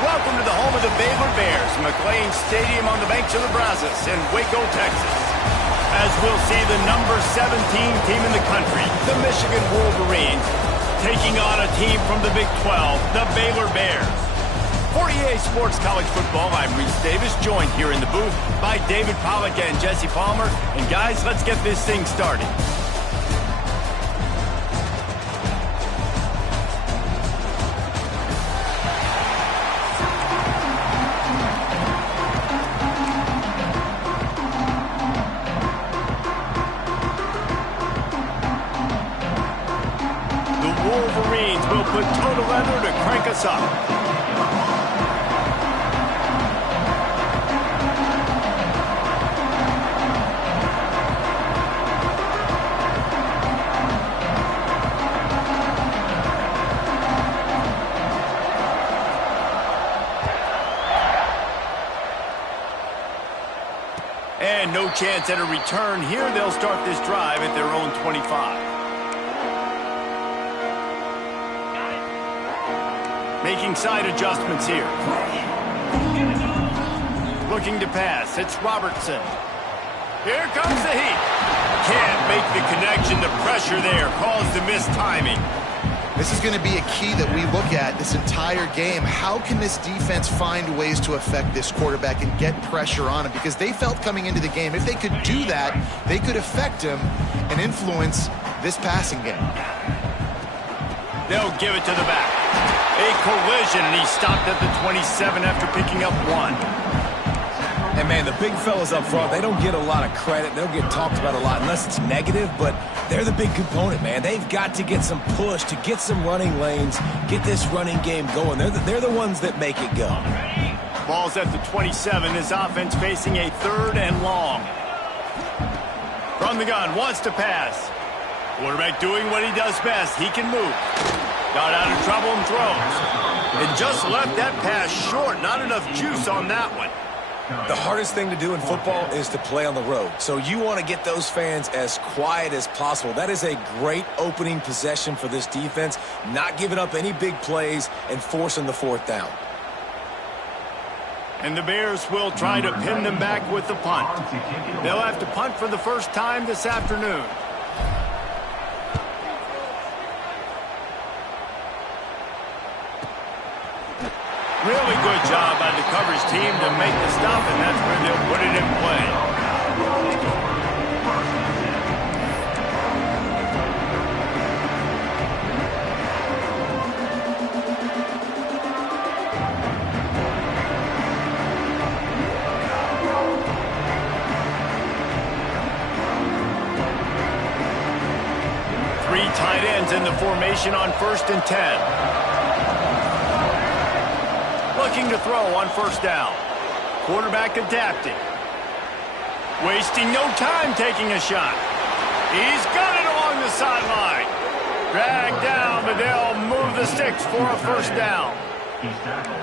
Welcome to the home of the Baylor Bears, McLean Stadium on the banks of the Brazos in Waco, Texas. As we'll see the number 17 team in the country, the Michigan Wolverines, taking on a team from the Big 12, the Baylor Bears. For EA Sports College Football, I'm Reese Davis, joined here in the booth by David Pollack and Jesse Palmer. And guys, let's get this thing started. Wolverines will put total leather to crank us up. And no chance at a return here. They'll start this drive at their own 25. Making side adjustments here. Looking to pass. It's Robertson. Here comes the heat. Can't make the connection. The pressure there caused the missed timing. This is going to be a key that we look at this entire game. How can this defense find ways to affect this quarterback and get pressure on him? Because they felt coming into the game, if they could do that, they could affect him and influence this passing game. They'll give it to the back. A collision, and he stopped at the 27 after picking up one. And, man, the big fellas up front, they don't get a lot of credit. They don't get talked about a lot unless it's negative, but they're the big component, man. They've got to get some push to get some running lanes, get this running game going. They're the ones that make it go. Ball's at the 27. His offense facing a 3rd and long. From the gun, wants to pass. Quarterback doing what he does best. He can move. Got out of trouble and throws. And just left that pass short. Not enough juice on that one. The hardest thing to do in football is to play on the road. So you want to get those fans as quiet as possible. That is a great opening possession for this defense, not giving up any big plays and forcing the fourth down. And the Bears will try to pin them back with the punt. They'll have to punt for the first time this afternoon. Really good job by the coverage team to make the stop, and that's where they'll put it in play. Three tight ends in the formation on 1st and 10. Looking to throw on first down. Quarterback adapting. Wasting no time taking a shot. He's got it along the sideline. Dragged down, but they'll move the sticks for a first down.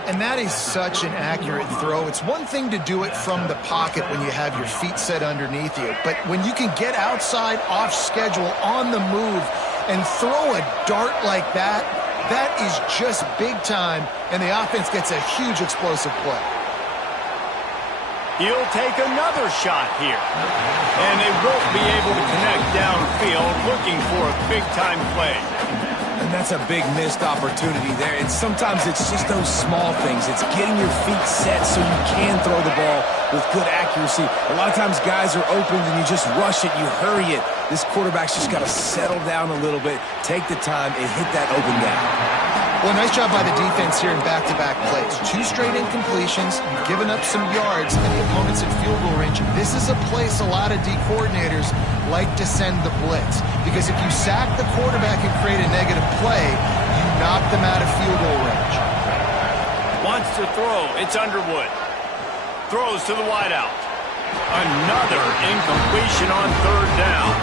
And that is such an accurate throw. It's one thing to do it from the pocket when you have your feet set underneath you, but when you can get outside, off schedule, on the move, and throw a dart like that, that is just big time, and the offense gets a huge explosive play. He'll take another shot here. And they won't be able to connect downfield, looking for a big-time play. And that's a big missed opportunity there. And sometimes it's just those small things. It's getting your feet set so you can throw the ball with good accuracy. A lot of times guys are open and you just rush it, you hurry it. This quarterback's just got to settle down a little bit, take the time, and hit that open down. Well, nice job by the defense here in back-to-back plays. 2 straight incompletions, you've given up some yards, and the opponent's in field goal range. This is a place a lot of D coordinators like to send the blitz, because if you sack the quarterback and create a negative play, you knock them out of field goal range. Wants to throw. It's Underwood. Throws to the wideout. Another incompletion on 3rd down.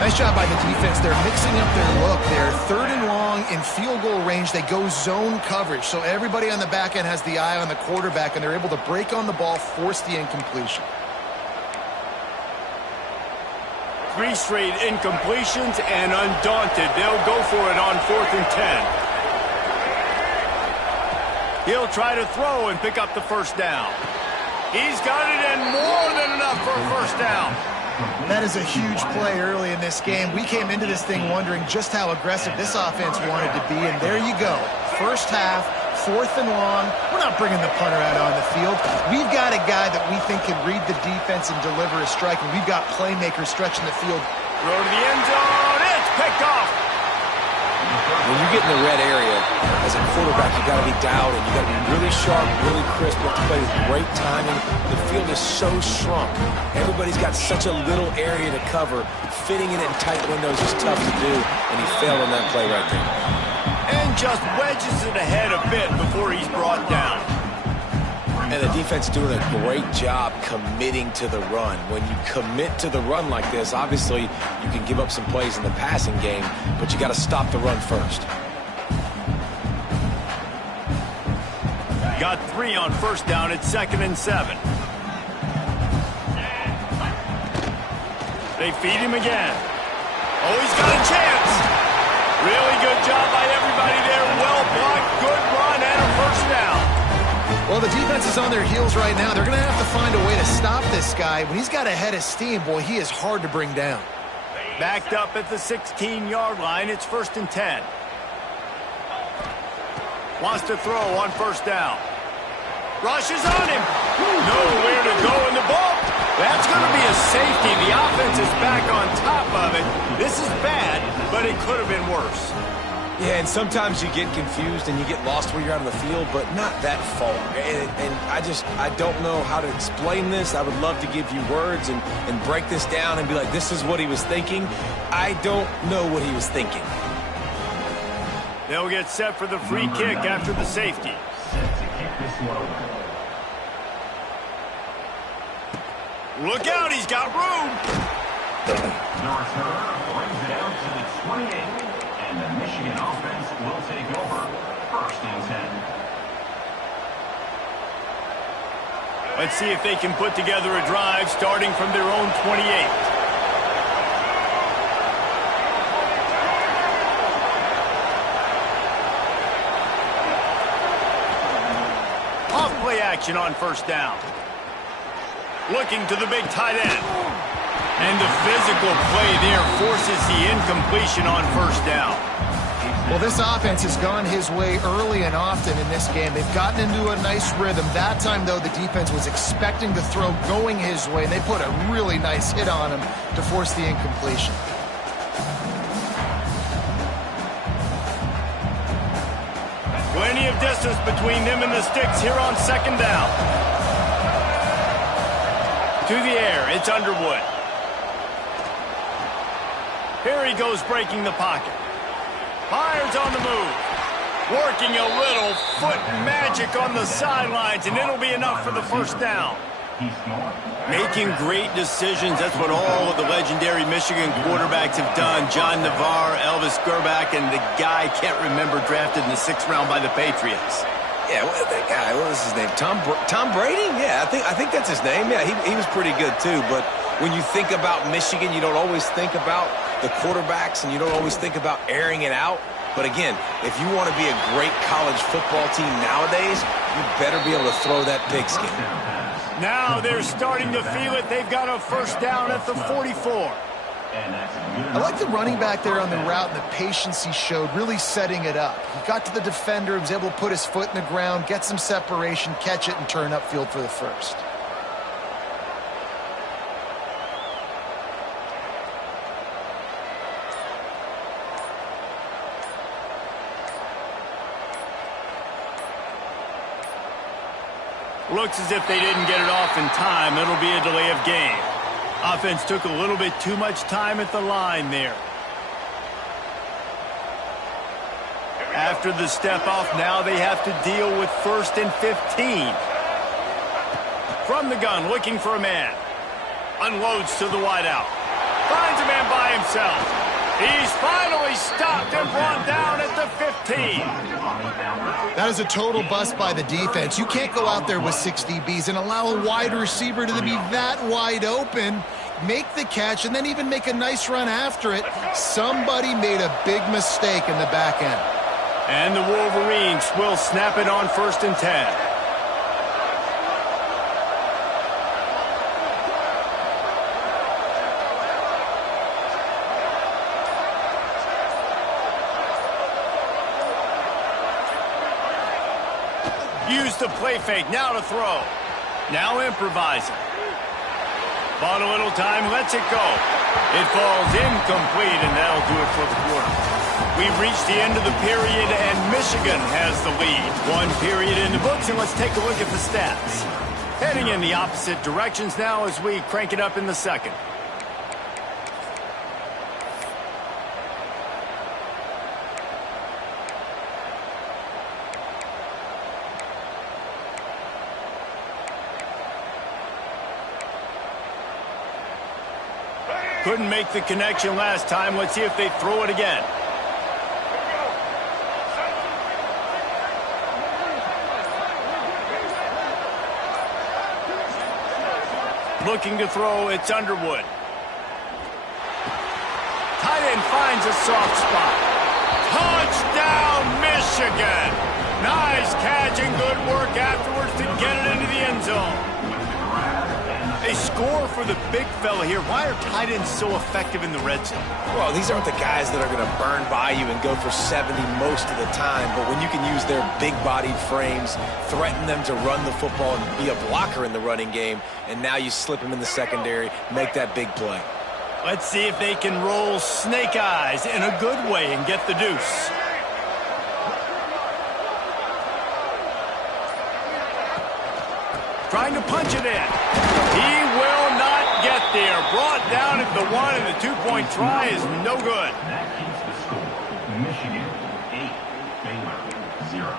Nice job by the defense. They're mixing up their look there. 3rd and long in field goal range. They go zone coverage. So everybody on the back end has the eye on the quarterback, and they're able to break on the ball, force the incompletion. 3 straight incompletions, and undaunted, they'll go for it on 4th and 10. He'll try to throw and pick up the first down. He's got it, and more than enough for a first down. That is a huge play early in this game. We came into this thing wondering just how aggressive this offense wanted to be, and there you go. First half, 4th and long. We're not bringing the punter out on the field. We've got a guy that we think can read the defense and deliver a strike, and we've got playmakers stretching the field. Throw to the end zone. It's picked off. When you get in the red area, as a quarterback, you got to be dialed in. You got to be really sharp, really crisp. You have to play with great timing. The field is so shrunk. Everybody's got such a little area to cover. Fitting it in tight windows is tough to do, and he failed on that play right there. And just wedges it ahead a bit before he's brought down. And the defense doing a great job committing to the run. When you commit to the run like this, obviously you can give up some plays in the passing game, but you got to stop the run first. Got 3 on first down at 2nd and 7. They feed him again. Oh, he's got a chance. Really good job by everybody there. Well blocked, good run, and a first down. Well, the defense is on their heels right now. They're going to have to find a way to stop this guy. When he's got a head of steam, boy, he is hard to bring down. Backed up at the 16-yard line. It's 1st and 10. Wants to throw on first down. Rushes on him. Nowhere to go in the ball. That's going to be a safety. The offense is back on top of it. This is bad, but it could have been worse. Yeah, and sometimes you get confused and you get lost when you're out on the field, but not that far. And I don't know how to explain this. I would love to give you words and break this down and be like, this is what he was thinking. I don't know what he was thinking. They'll get set for the free kick after the safety. Look out, he's got room. The return brings it out to the 28, and the Michigan offense will take over 1st and 10. Let's see if they can put together a drive starting from their own 28. Off-play action on first down. Looking to the big tight end. And the physical play there forces the incompletion on first down. Well, this offense has gone his way early and often in this game. They've gotten into a nice rhythm. That time, though, the defense was expecting the throw going his way, and they put a really nice hit on him to force the incompletion. Plenty of distance between them and the sticks here on second down. To the air, it's Underwood. Here he goes, breaking the pocket. Fires on the move. Working a little foot magic on the sidelines, and it'll be enough for the first down. Making great decisions. That's what all of the legendary Michigan quarterbacks have done. John Navarre, Elvis Gerbach, and the guy I can't remember drafted in the 6th round by the Patriots. Yeah, well, that guy, what was his name? Tom Brady? Yeah, I think that's his name. Yeah, he was pretty good too. But when you think about Michigan, you don't always think about the quarterbacks, and you don't always think about airing it out. But again, if you want to be a great college football team nowadays, you better be able to throw that pigskin. Now they're starting to feel it. They've got a first down at the 44. I like the running back there on the route and the patience he showed, really setting it up. He got to the defender, was able to put his foot in the ground, get some separation, catch it, and turn upfield for the first. Looks as if they didn't get it off in time. It'll be a delay of game. Offense took a little bit too much time at the line there. After the step off, now they have to deal with 1st and 15. From the gun, looking for a man. Unloads to the wideout. Finds a man by himself. He's finally stopped and brought down at the 15. That is a total bust by the defense. You can't go out there with 6 DBs and allow a wide receiver to be that wide open, make the catch, and then even make a nice run after it. Somebody made a big mistake in the back end. And the Wolverines will snap it on 1st and 10. Use the play fake, now to throw. Now improvising. Bought a little time, lets it go. It falls incomplete, and that'll do it for the quarter. We've reached the end of the period, and Michigan has the lead. 1 period in the books, and let's take a look at the stats. Heading in the opposite directions now as we crank it up in the second. Couldn't make the connection last time. Let's see if they throw it again. Looking to throw, it's Underwood. Tight end finds a soft spot. Touchdown, Michigan! Nice catch and good work afterwards to get it into the end zone. They score for the big fella here. Why are tight ends so effective in the red zone? Well, these aren't the guys that are going to burn by you and go for 70 most of the time, but when you can use their big-bodied frames, threaten them to run the football and be a blocker in the running game, and now you slip them in the secondary, make that big play. Let's see if they can roll snake eyes in a good way and get the deuce. Trying to punch it in. He will not get there. Brought down at the 1, and the 2-point try is no good. That keeps the score. Michigan 8, Baylor 0.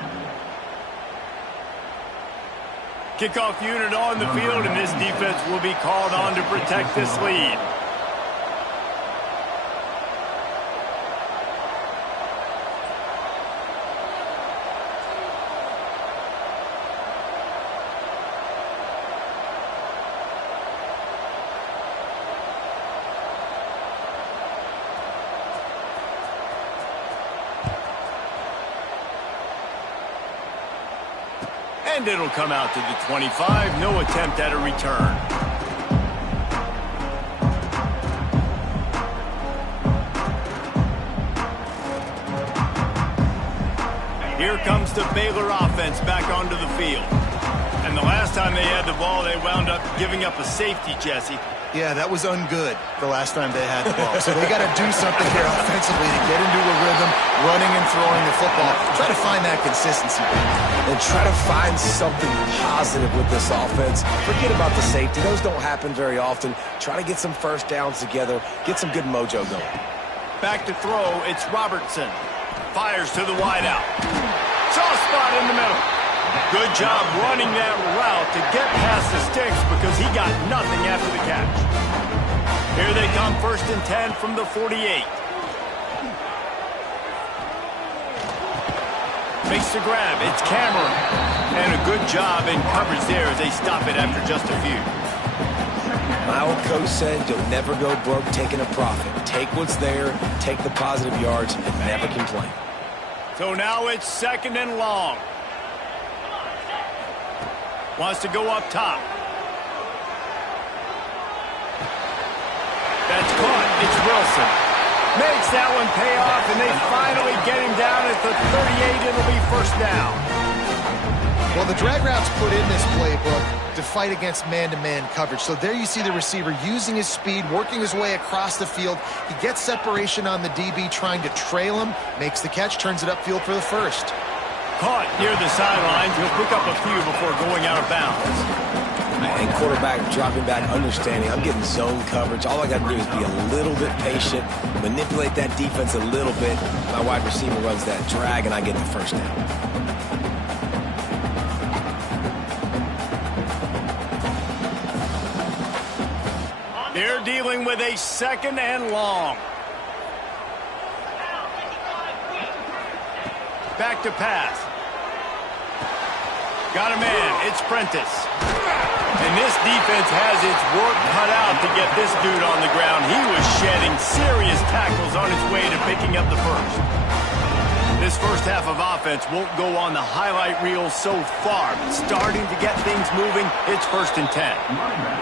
Kickoff unit on the field, and this defense will be called on to protect this lead. And it'll come out to the 25. No attempt at a return. Here comes the Baylor offense back onto the field. And the last time they had the ball, they wound up giving up a safety, Jesse. Yeah, that was ungood the last time they had the ball. So they got to do something here offensively to get into a rhythm, running and throwing the football. Try to find that consistency. And try to find something positive with this offense. Forget about the safety. Those don't happen very often. Try to get some first downs together. Get some good mojo going. Back to throw, it's Robertson. Fires to the wideout. Soft spot in the middle. Good job running that route to get past the sticks because he got nothing after the catch. Here they come, 1st and 10 from the 48. Makes the grab. It's Cameron. And a good job in coverage there as they stop it after just a few. My old coach said you'll never go broke taking a profit. Take what's there, take the positive yards, and never complain. So now it's 2nd and long. Wants to go up top. That's caught. It's Wilson. Makes that one pay off, and they finally get him down at the 38. It'll be 1st down. Well, the drag route's put in this playbook to fight against man-to-man coverage. So there you see the receiver using his speed, working his way across the field. He gets separation on the DB, trying to trail him, makes the catch, turns it upfield for the 1st. Caught near the sidelines. He'll pick up a few before going out of bounds. And quarterback dropping back, understanding I'm getting zone coverage. All I got to do is be a little bit patient, manipulate that defense a little bit. My wide receiver runs that drag, and I get the 1st down. They're dealing with a 2nd and long. Back to pass. Got a man. It's Prentice. And this defense has its work cut out to get this dude on the ground. He was shedding serious tackles on his way to picking up the 1st. This first half of offense won't go on the highlight reel so far, but starting to get things moving, it's 1st and 10.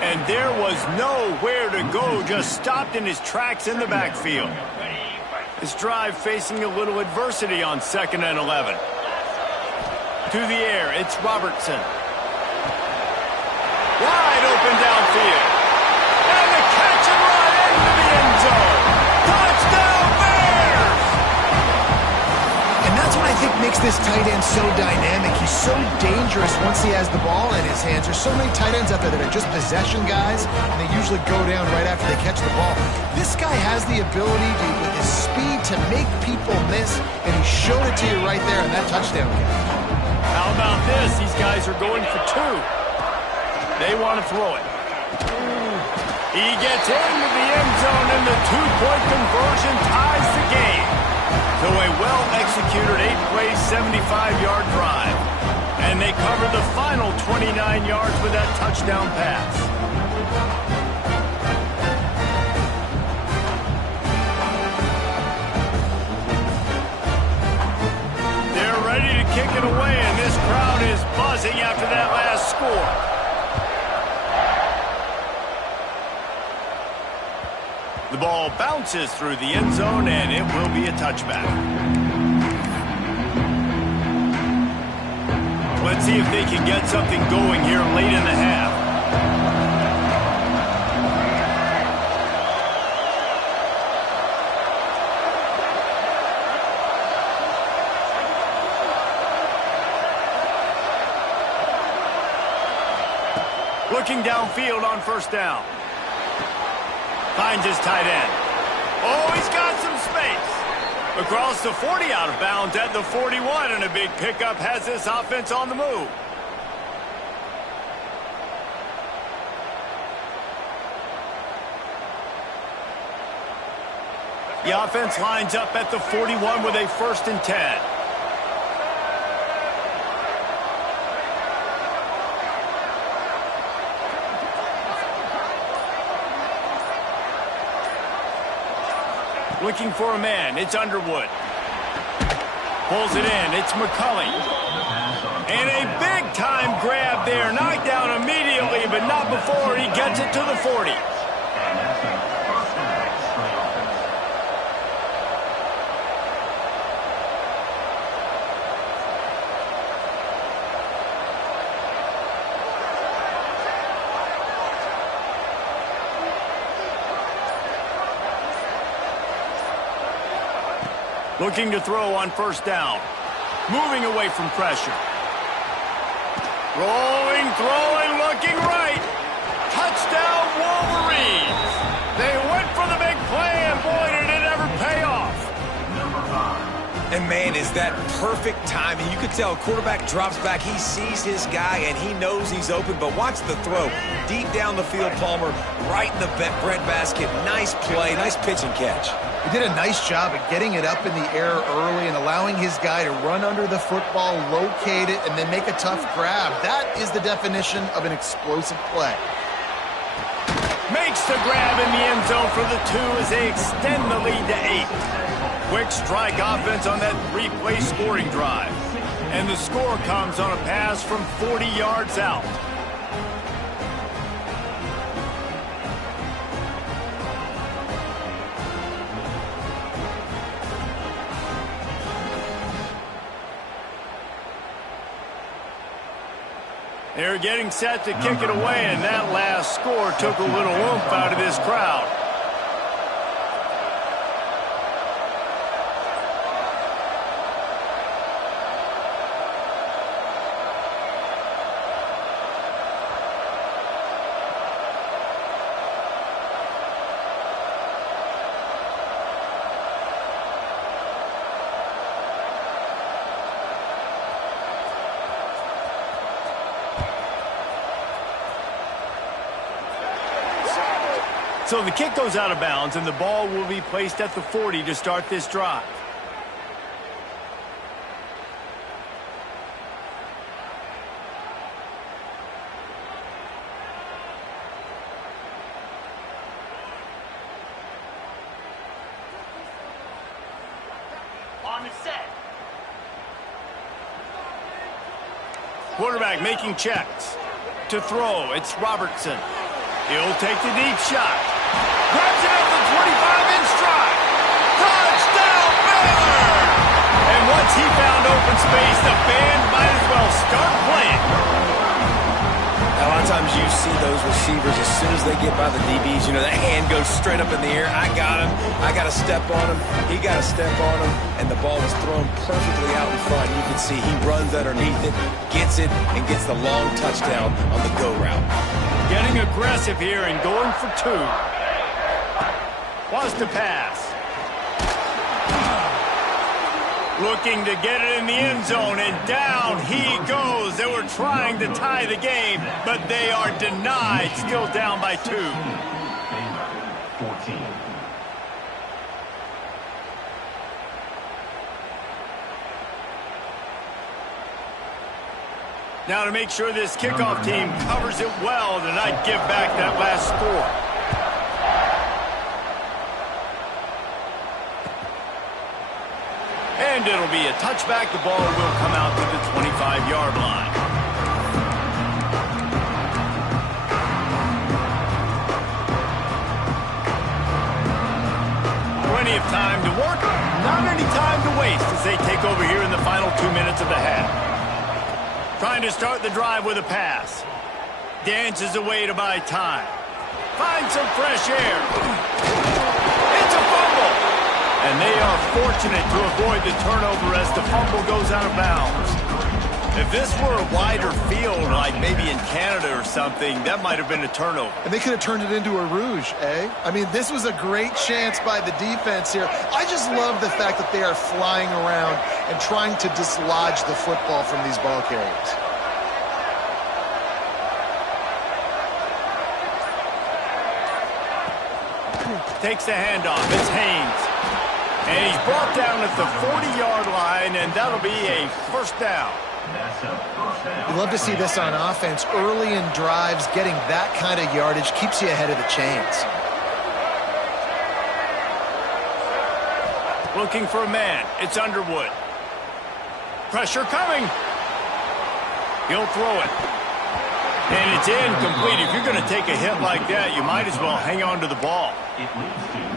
And there was nowhere to go, just stopped in his tracks in the backfield. This drive facing a little adversity on 2nd and 11. To the air, it's Robertson. Wide open downfield. And the catch and run into the end zone. Touchdown Bears! And that's what I think makes this tight end so dynamic. He's so dangerous once he has the ball in his hands. There's so many tight ends out there that are just possession guys, and they usually go down right after they catch the ball. This guy has the ability to, with his speed, to make people miss, and he showed it to you right there in that touchdown catch. How about this? These guys are going for 2. They want to throw it. He gets into the end zone, and the 2-point conversion ties the game. So a well-executed 8-play, 75-yard drive. And they cover the final 29 yards with that touchdown pass. They're ready to kick it away, and this crowd is buzzing after that last score. The ball bounces through the end zone, and it will be a touchback. Let's see if they can get something going here late in the half. Looking downfield on 1st down. Finds his tight end. Oh, he's got some space. Across the 40, out of bounds at the 41, and a big pickup has this offense on the move. The offense lines up at the 41 with a 1st and 10. Looking for a man. It's Underwood. Pulls it in. It's McCulley. And a big Big-time grab there. Knocked down immediately, but not before he gets it to the 40. And that's a first down for the offense. Looking to throw on first down. Moving away from pressure. Rolling, throwing, looking right. Touchdown, Wolverines. They went for the big play, and boy, did it ever pay off. Number 5. And man, is that perfect timing. You could tell quarterback drops back. He sees his guy, and he knows he's open. But watch the throw. Deep down the field, Palmer, right in the breadbasket. Nice play, nice pitch and catch. He did a nice job at getting it up in the air early and allowing his guy to run under the football, locate it, and then make a tough grab. That is the definition of an explosive play. Makes the grab in the end zone for the 2 as they extend the lead to 8. Quick strike offense on that 3-play scoring drive. And the score comes on a pass from 40 yards out. They're getting set to kick it away, and that last score took a little oomph out of this crowd. So the kick goes out of bounds, and the ball will be placed at the 40 to start this drive. On the set. Quarterback making checks. To throw, it's Robertson. He'll take the deep shot. Grabs it at the 25 in stride. Touchdown, Baylor! And once he found open space, the band might as well start playing. A lot of times you see those receivers, as soon as they get by the DBs, you know, that hand goes straight up in the air. I got him. I got to step on him. He got to step on him. And the ball is thrown perfectly out in front. You can see he runs underneath it, gets it, and gets the long touchdown on the go route. Getting aggressive here and going for 2. Wants to pass. Looking to get it in the end zone, and down he goes. They were trying to tie the game, but they are denied, still down by 2. Baylor, 14. Now to make sure this kickoff team covers it well to not give back that last score. And it'll be a touchback. The ball will come out to the 25-yard line. Plenty of time to work, not any time to waste as they take over here in the final 2 minutes of the half. Trying to start the drive with a pass. Dances away to buy time. Finds some fresh air. It's a fumble. And they are fortunate to avoid the turnover as the fumble goes out of bounds. If this were a wider field, like maybe in Canada or something, that might have been a turnover. And they could have turned it into a rouge, eh? I mean, this was a great chance by the defense here. I just love the fact that they are flying around and trying to dislodge the football from these ball carriers. Takes the handoff. It's Haynes. And he's brought down at the 40-yard line, and that'll be a first down. You love to see this on offense. Early in drives, getting that kind of yardage keeps you ahead of the chains. Looking for a man. It's Underwood. Pressure coming. He'll throw it. And it's incomplete. If you're going to take a hit like that, you might as well hang on to the ball.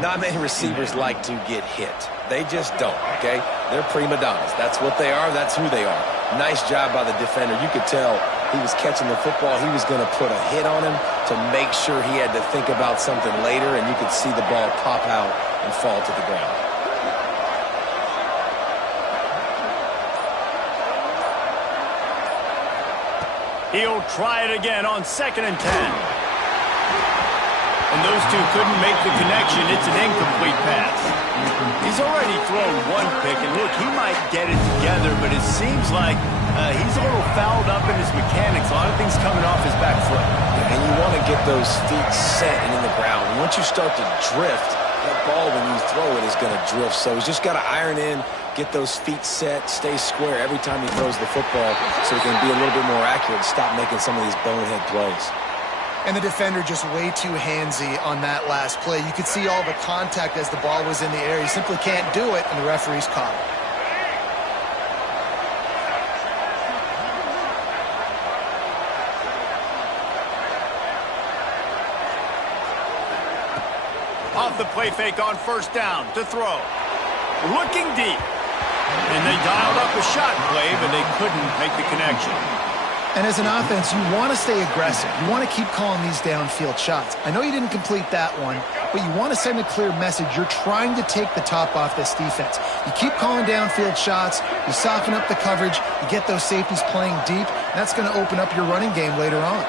Not many receivers like to get hit. They just don't, okay? They're prima donnas. That's what they are. That's who they are. Nice job by the defender. You could tell he was catching the football. He was going to put a hit on him to make sure he had to think about something later, and you could see the ball pop out and fall to the ground. He'll try it again on 2nd and 10. And those two couldn't make the connection. It's an incomplete pass. He's already thrown one pick, and look, he might get it together, but it seems like he's a little fouled up in his mechanics. A lot of things coming off his back foot. And you want to get those feet set and in the ground. Once you start to drift, that ball, when you throw it, is going to drift. So he's just got to iron in, get those feet set, stay square every time he throws the football so he can be a little bit more accurate and stop making some of these bonehead plays. And the defender just way too handsy on that last play. You could see all the contact as the ball was in the air. He simply can't do it, and the referee's caught it. Off the play fake on 1st down to throw. Looking deep. And they dialed up a shot play, but they couldn't make the connection. And as an offense, you want to stay aggressive. You want to keep calling these downfield shots. I know you didn't complete that one, but you want to send a clear message. You're trying to take the top off this defense. You keep calling downfield shots. You soften up the coverage. You get those safeties playing deep. And that's going to open up your running game later on.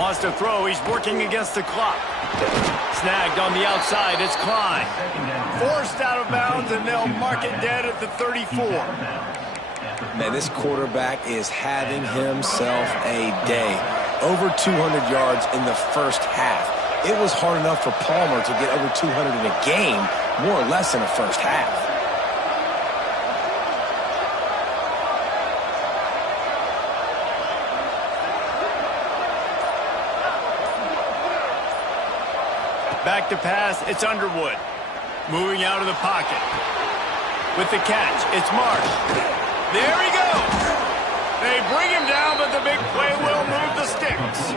Wants to throw. He's working against the clock. Snagged on the outside. It's Klein. Forced out of bounds, and they'll mark it dead at the 34. Man, this quarterback is having himself a day. Over 200 yards in the first half. It was hard enough for Palmer to get over 200 in a game, more or less in the first half. Back to pass, it's Underwood. Moving out of the pocket. With the catch, it's Marsh. There he goes. They bring him down, but the big play will move the sticks.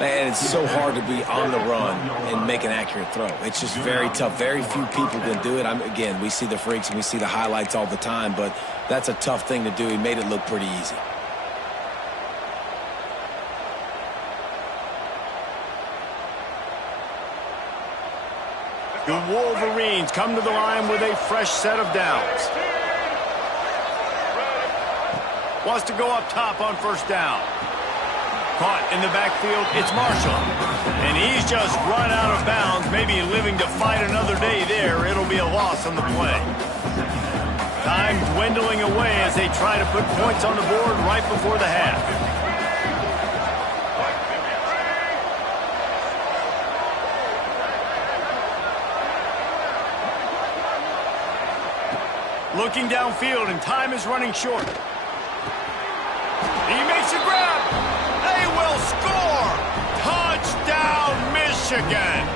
Man, it's so hard to be on the run and make an accurate throw. It's just very tough. Very few people can do it. Again, we see the freaks and we see the highlights all the time, but that's a tough thing to do. He made it look pretty easy. The Wolverines come to the line with a fresh set of downs. Wants to go up top on 1st down. Caught in the backfield, it's Marshall. And he's just run out of bounds, maybe living to fight another day there. It'll be a loss on the play. Time dwindling away as they try to put points on the board right before the half. Looking downfield, and time is running short. He makes a grab. They will score. Touchdown, Michigan.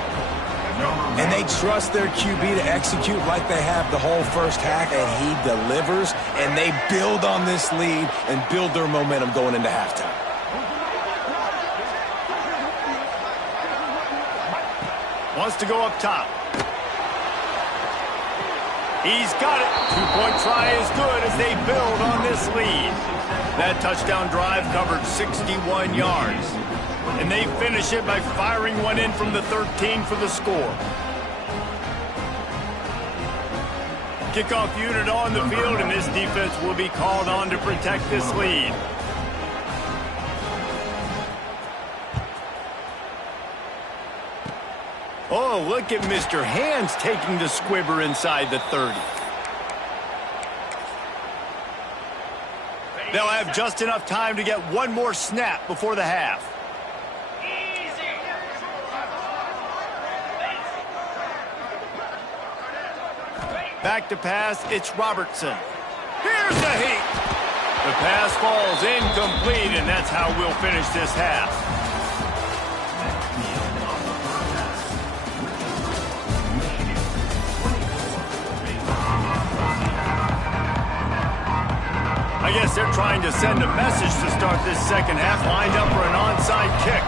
And they trust their QB to execute like they have the whole first half, and he delivers, and they build on this lead and build their momentum going into halftime. Wants to go up top. He's got it. Two-point try is good as they build on this lead. That touchdown drive covered 61 yards. And they finish it by firing one in from the 13 for the score. Kickoff unit on the field, and this defense will be called on to protect this lead. Oh, look at Mr. Hands taking the squibber inside the 30. They'll have just enough time to get one more snap before the half. Back to pass, it's Robertson. Here's the heat. The pass falls incomplete, and that's how we'll finish this half. I guess they're trying to send a message to start this second half, lined up for an onside kick.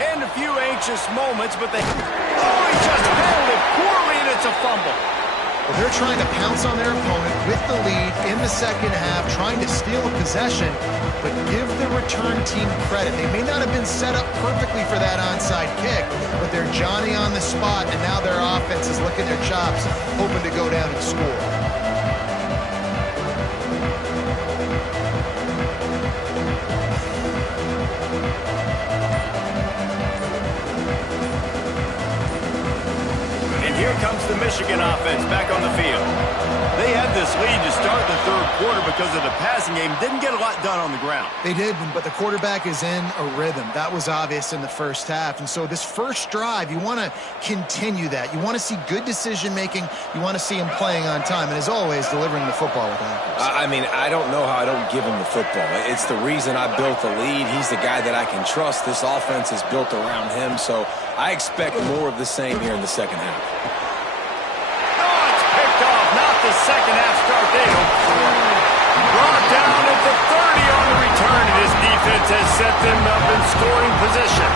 And a few anxious moments, but they... Oh, he just handled it poorly, and it's a fumble. Well, they're trying to pounce on their opponent with the lead in the second half, trying to steal a possession, but give the return team credit. They may not have been set up perfectly for that onside kick, but they're Johnny on the spot, and now their offense is licking their chops, hoping to go down and score. Here comes the Michigan offense back on the field. They had this lead to start the third quarter because of the passing game. Didn't get a lot done on the ground. They did, but the quarterback is in a rhythm. That was obvious in the first half. And so this first drive, you want to continue that. You want to see good decision-making. You want to see him playing on time. And as always, delivering the football with accuracy. I mean, I don't know how I don't give him the football. It's the reason I built the lead. He's the guy that I can trust. This offense is built around him. So I expect more of the same here in the second half. The second half start they hope for. Brought down at the 30 on the return, and his defense has set them up in scoring position.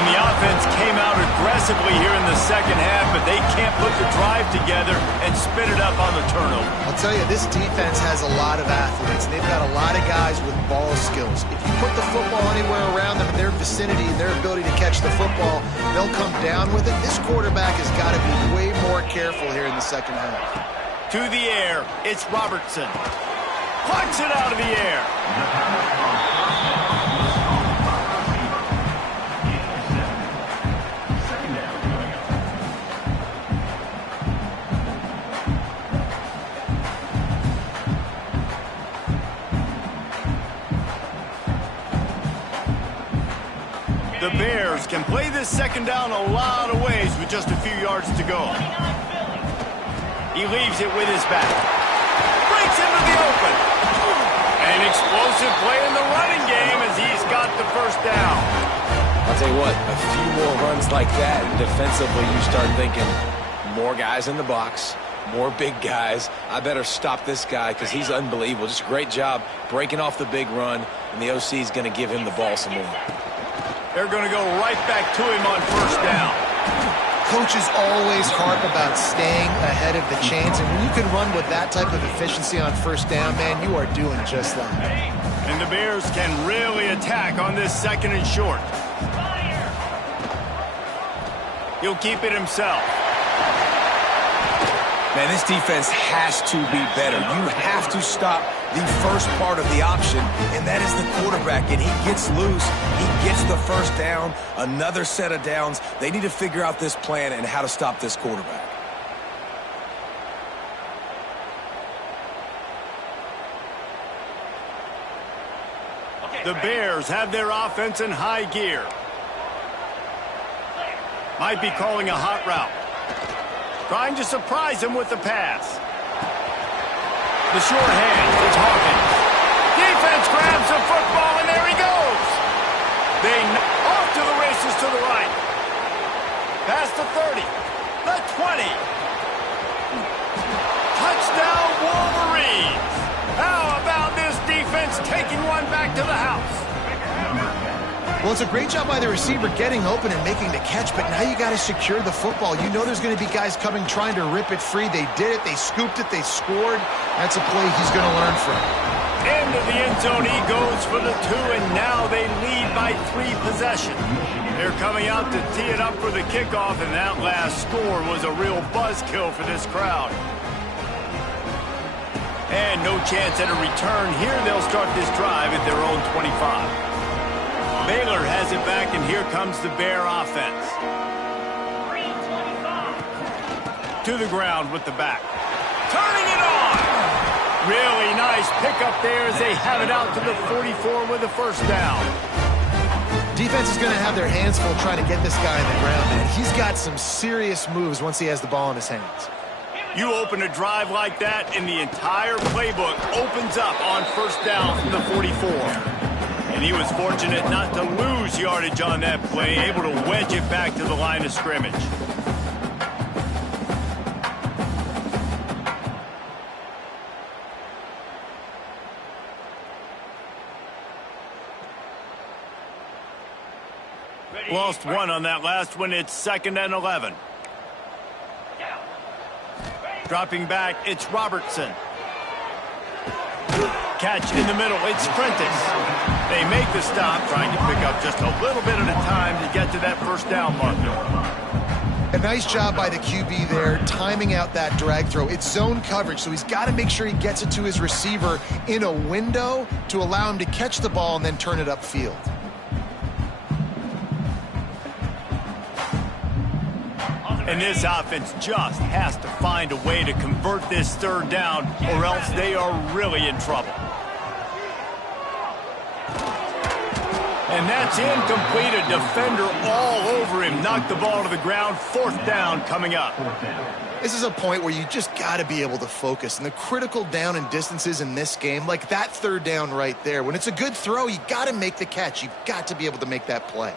And the offense came out aggressively here in the second half, but they can't put the drive together and spit it up on the turnover. I'll tell you, this defense has a lot of athletes. They've got a lot of guys with ball skills. If you put the football anywhere around them in their vicinity and their ability to catch the football, they'll come down with it. This quarterback has got to be way more careful here in the second half. To the air, it's Robertson. Punts it out of the air. The Bears can play this second down a lot of ways with just a few yards to go. He leaves it with his back. Breaks into the open. An explosive play in the running game as he's got the first down. I'll tell you what, a few more runs like that, and defensively you start thinking, more guys in the box, more big guys. I better stop this guy because he's unbelievable. Just a great job breaking off the big run, and the OC is going to give him the ball some more. They're going to go right back to him on first down. Coaches always harp about staying ahead of the chains, and when you can run with that type of efficiency on first down, man, you are doing just that. And the Bears can really attack on this second and short. He'll keep it himself. Man, this defense has to be better. You have to stop the first part of the option, and that is the quarterback. And he gets loose. He gets the first down, another set of downs. They need to figure out this plan and how to stop this quarterback. The Bears have their offense in high gear. Might be calling a hot route. Trying to surprise him with the pass. The short hand, it's Hawkins. Defense grabs the football, and there he goes. They off to the races to the right. Past the 30, the 20. Touchdown, Wolverines. How about this defense taking one back to the house? Well, it's a great job by the receiver getting open and making the catch, but now you got to secure the football. You know there's going to be guys coming trying to rip it free. They did it. They scooped it. They scored. That's a play he's going to learn from. Into the end zone he goes for the 2, and now they lead by 3 possessions. They're coming out to tee it up for the kickoff, and that last score was a real buzzkill for this crowd. And no chance at a return here. They'll start this drive at their own 25. Baylor has it back, and here comes the Bear offense. To the ground with the back. Turning it on! Really nice pickup there as they have it out to the 44 with a first down. Defense is going to have their hands full trying to get this guy on the ground, and he's got some serious moves once he has the ball in his hands. You open a drive like that, and the entire playbook opens up on first down from the 44. And he was fortunate not to lose yardage on that play, able to wedge it back to the line of scrimmage. Lost one on that last one. It's 2nd and 11. Dropping back, it's Robertson. Catch in the middle, it's Prentice. They make the stop, trying to pick up just a little bit at a time to get to that first down marker. A nice job by the QB there, timing out that drag throw. It's zone coverage, so he's got to make sure he gets it to his receiver in a window to allow him to catch the ball and then turn it upfield. And this offense just has to find a way to convert this 3rd down, or else they are really in trouble. And that's incomplete. A defender all over him. Knocked the ball to the ground. 4th down coming up. This is a point where you just got to be able to focus. And the critical down and distances in this game, like that 3rd down right there, when it's a good throw, you got to make the catch. You've got to be able to make that play.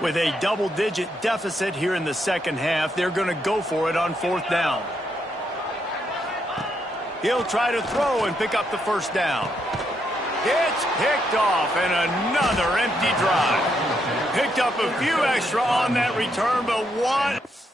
With a double-digit deficit here in the 2nd half, they're going to go for it on 4th down. He'll try to throw and pick up the 1st down. It's picked off, and another empty drive. Picked up a few extra on that return, but what?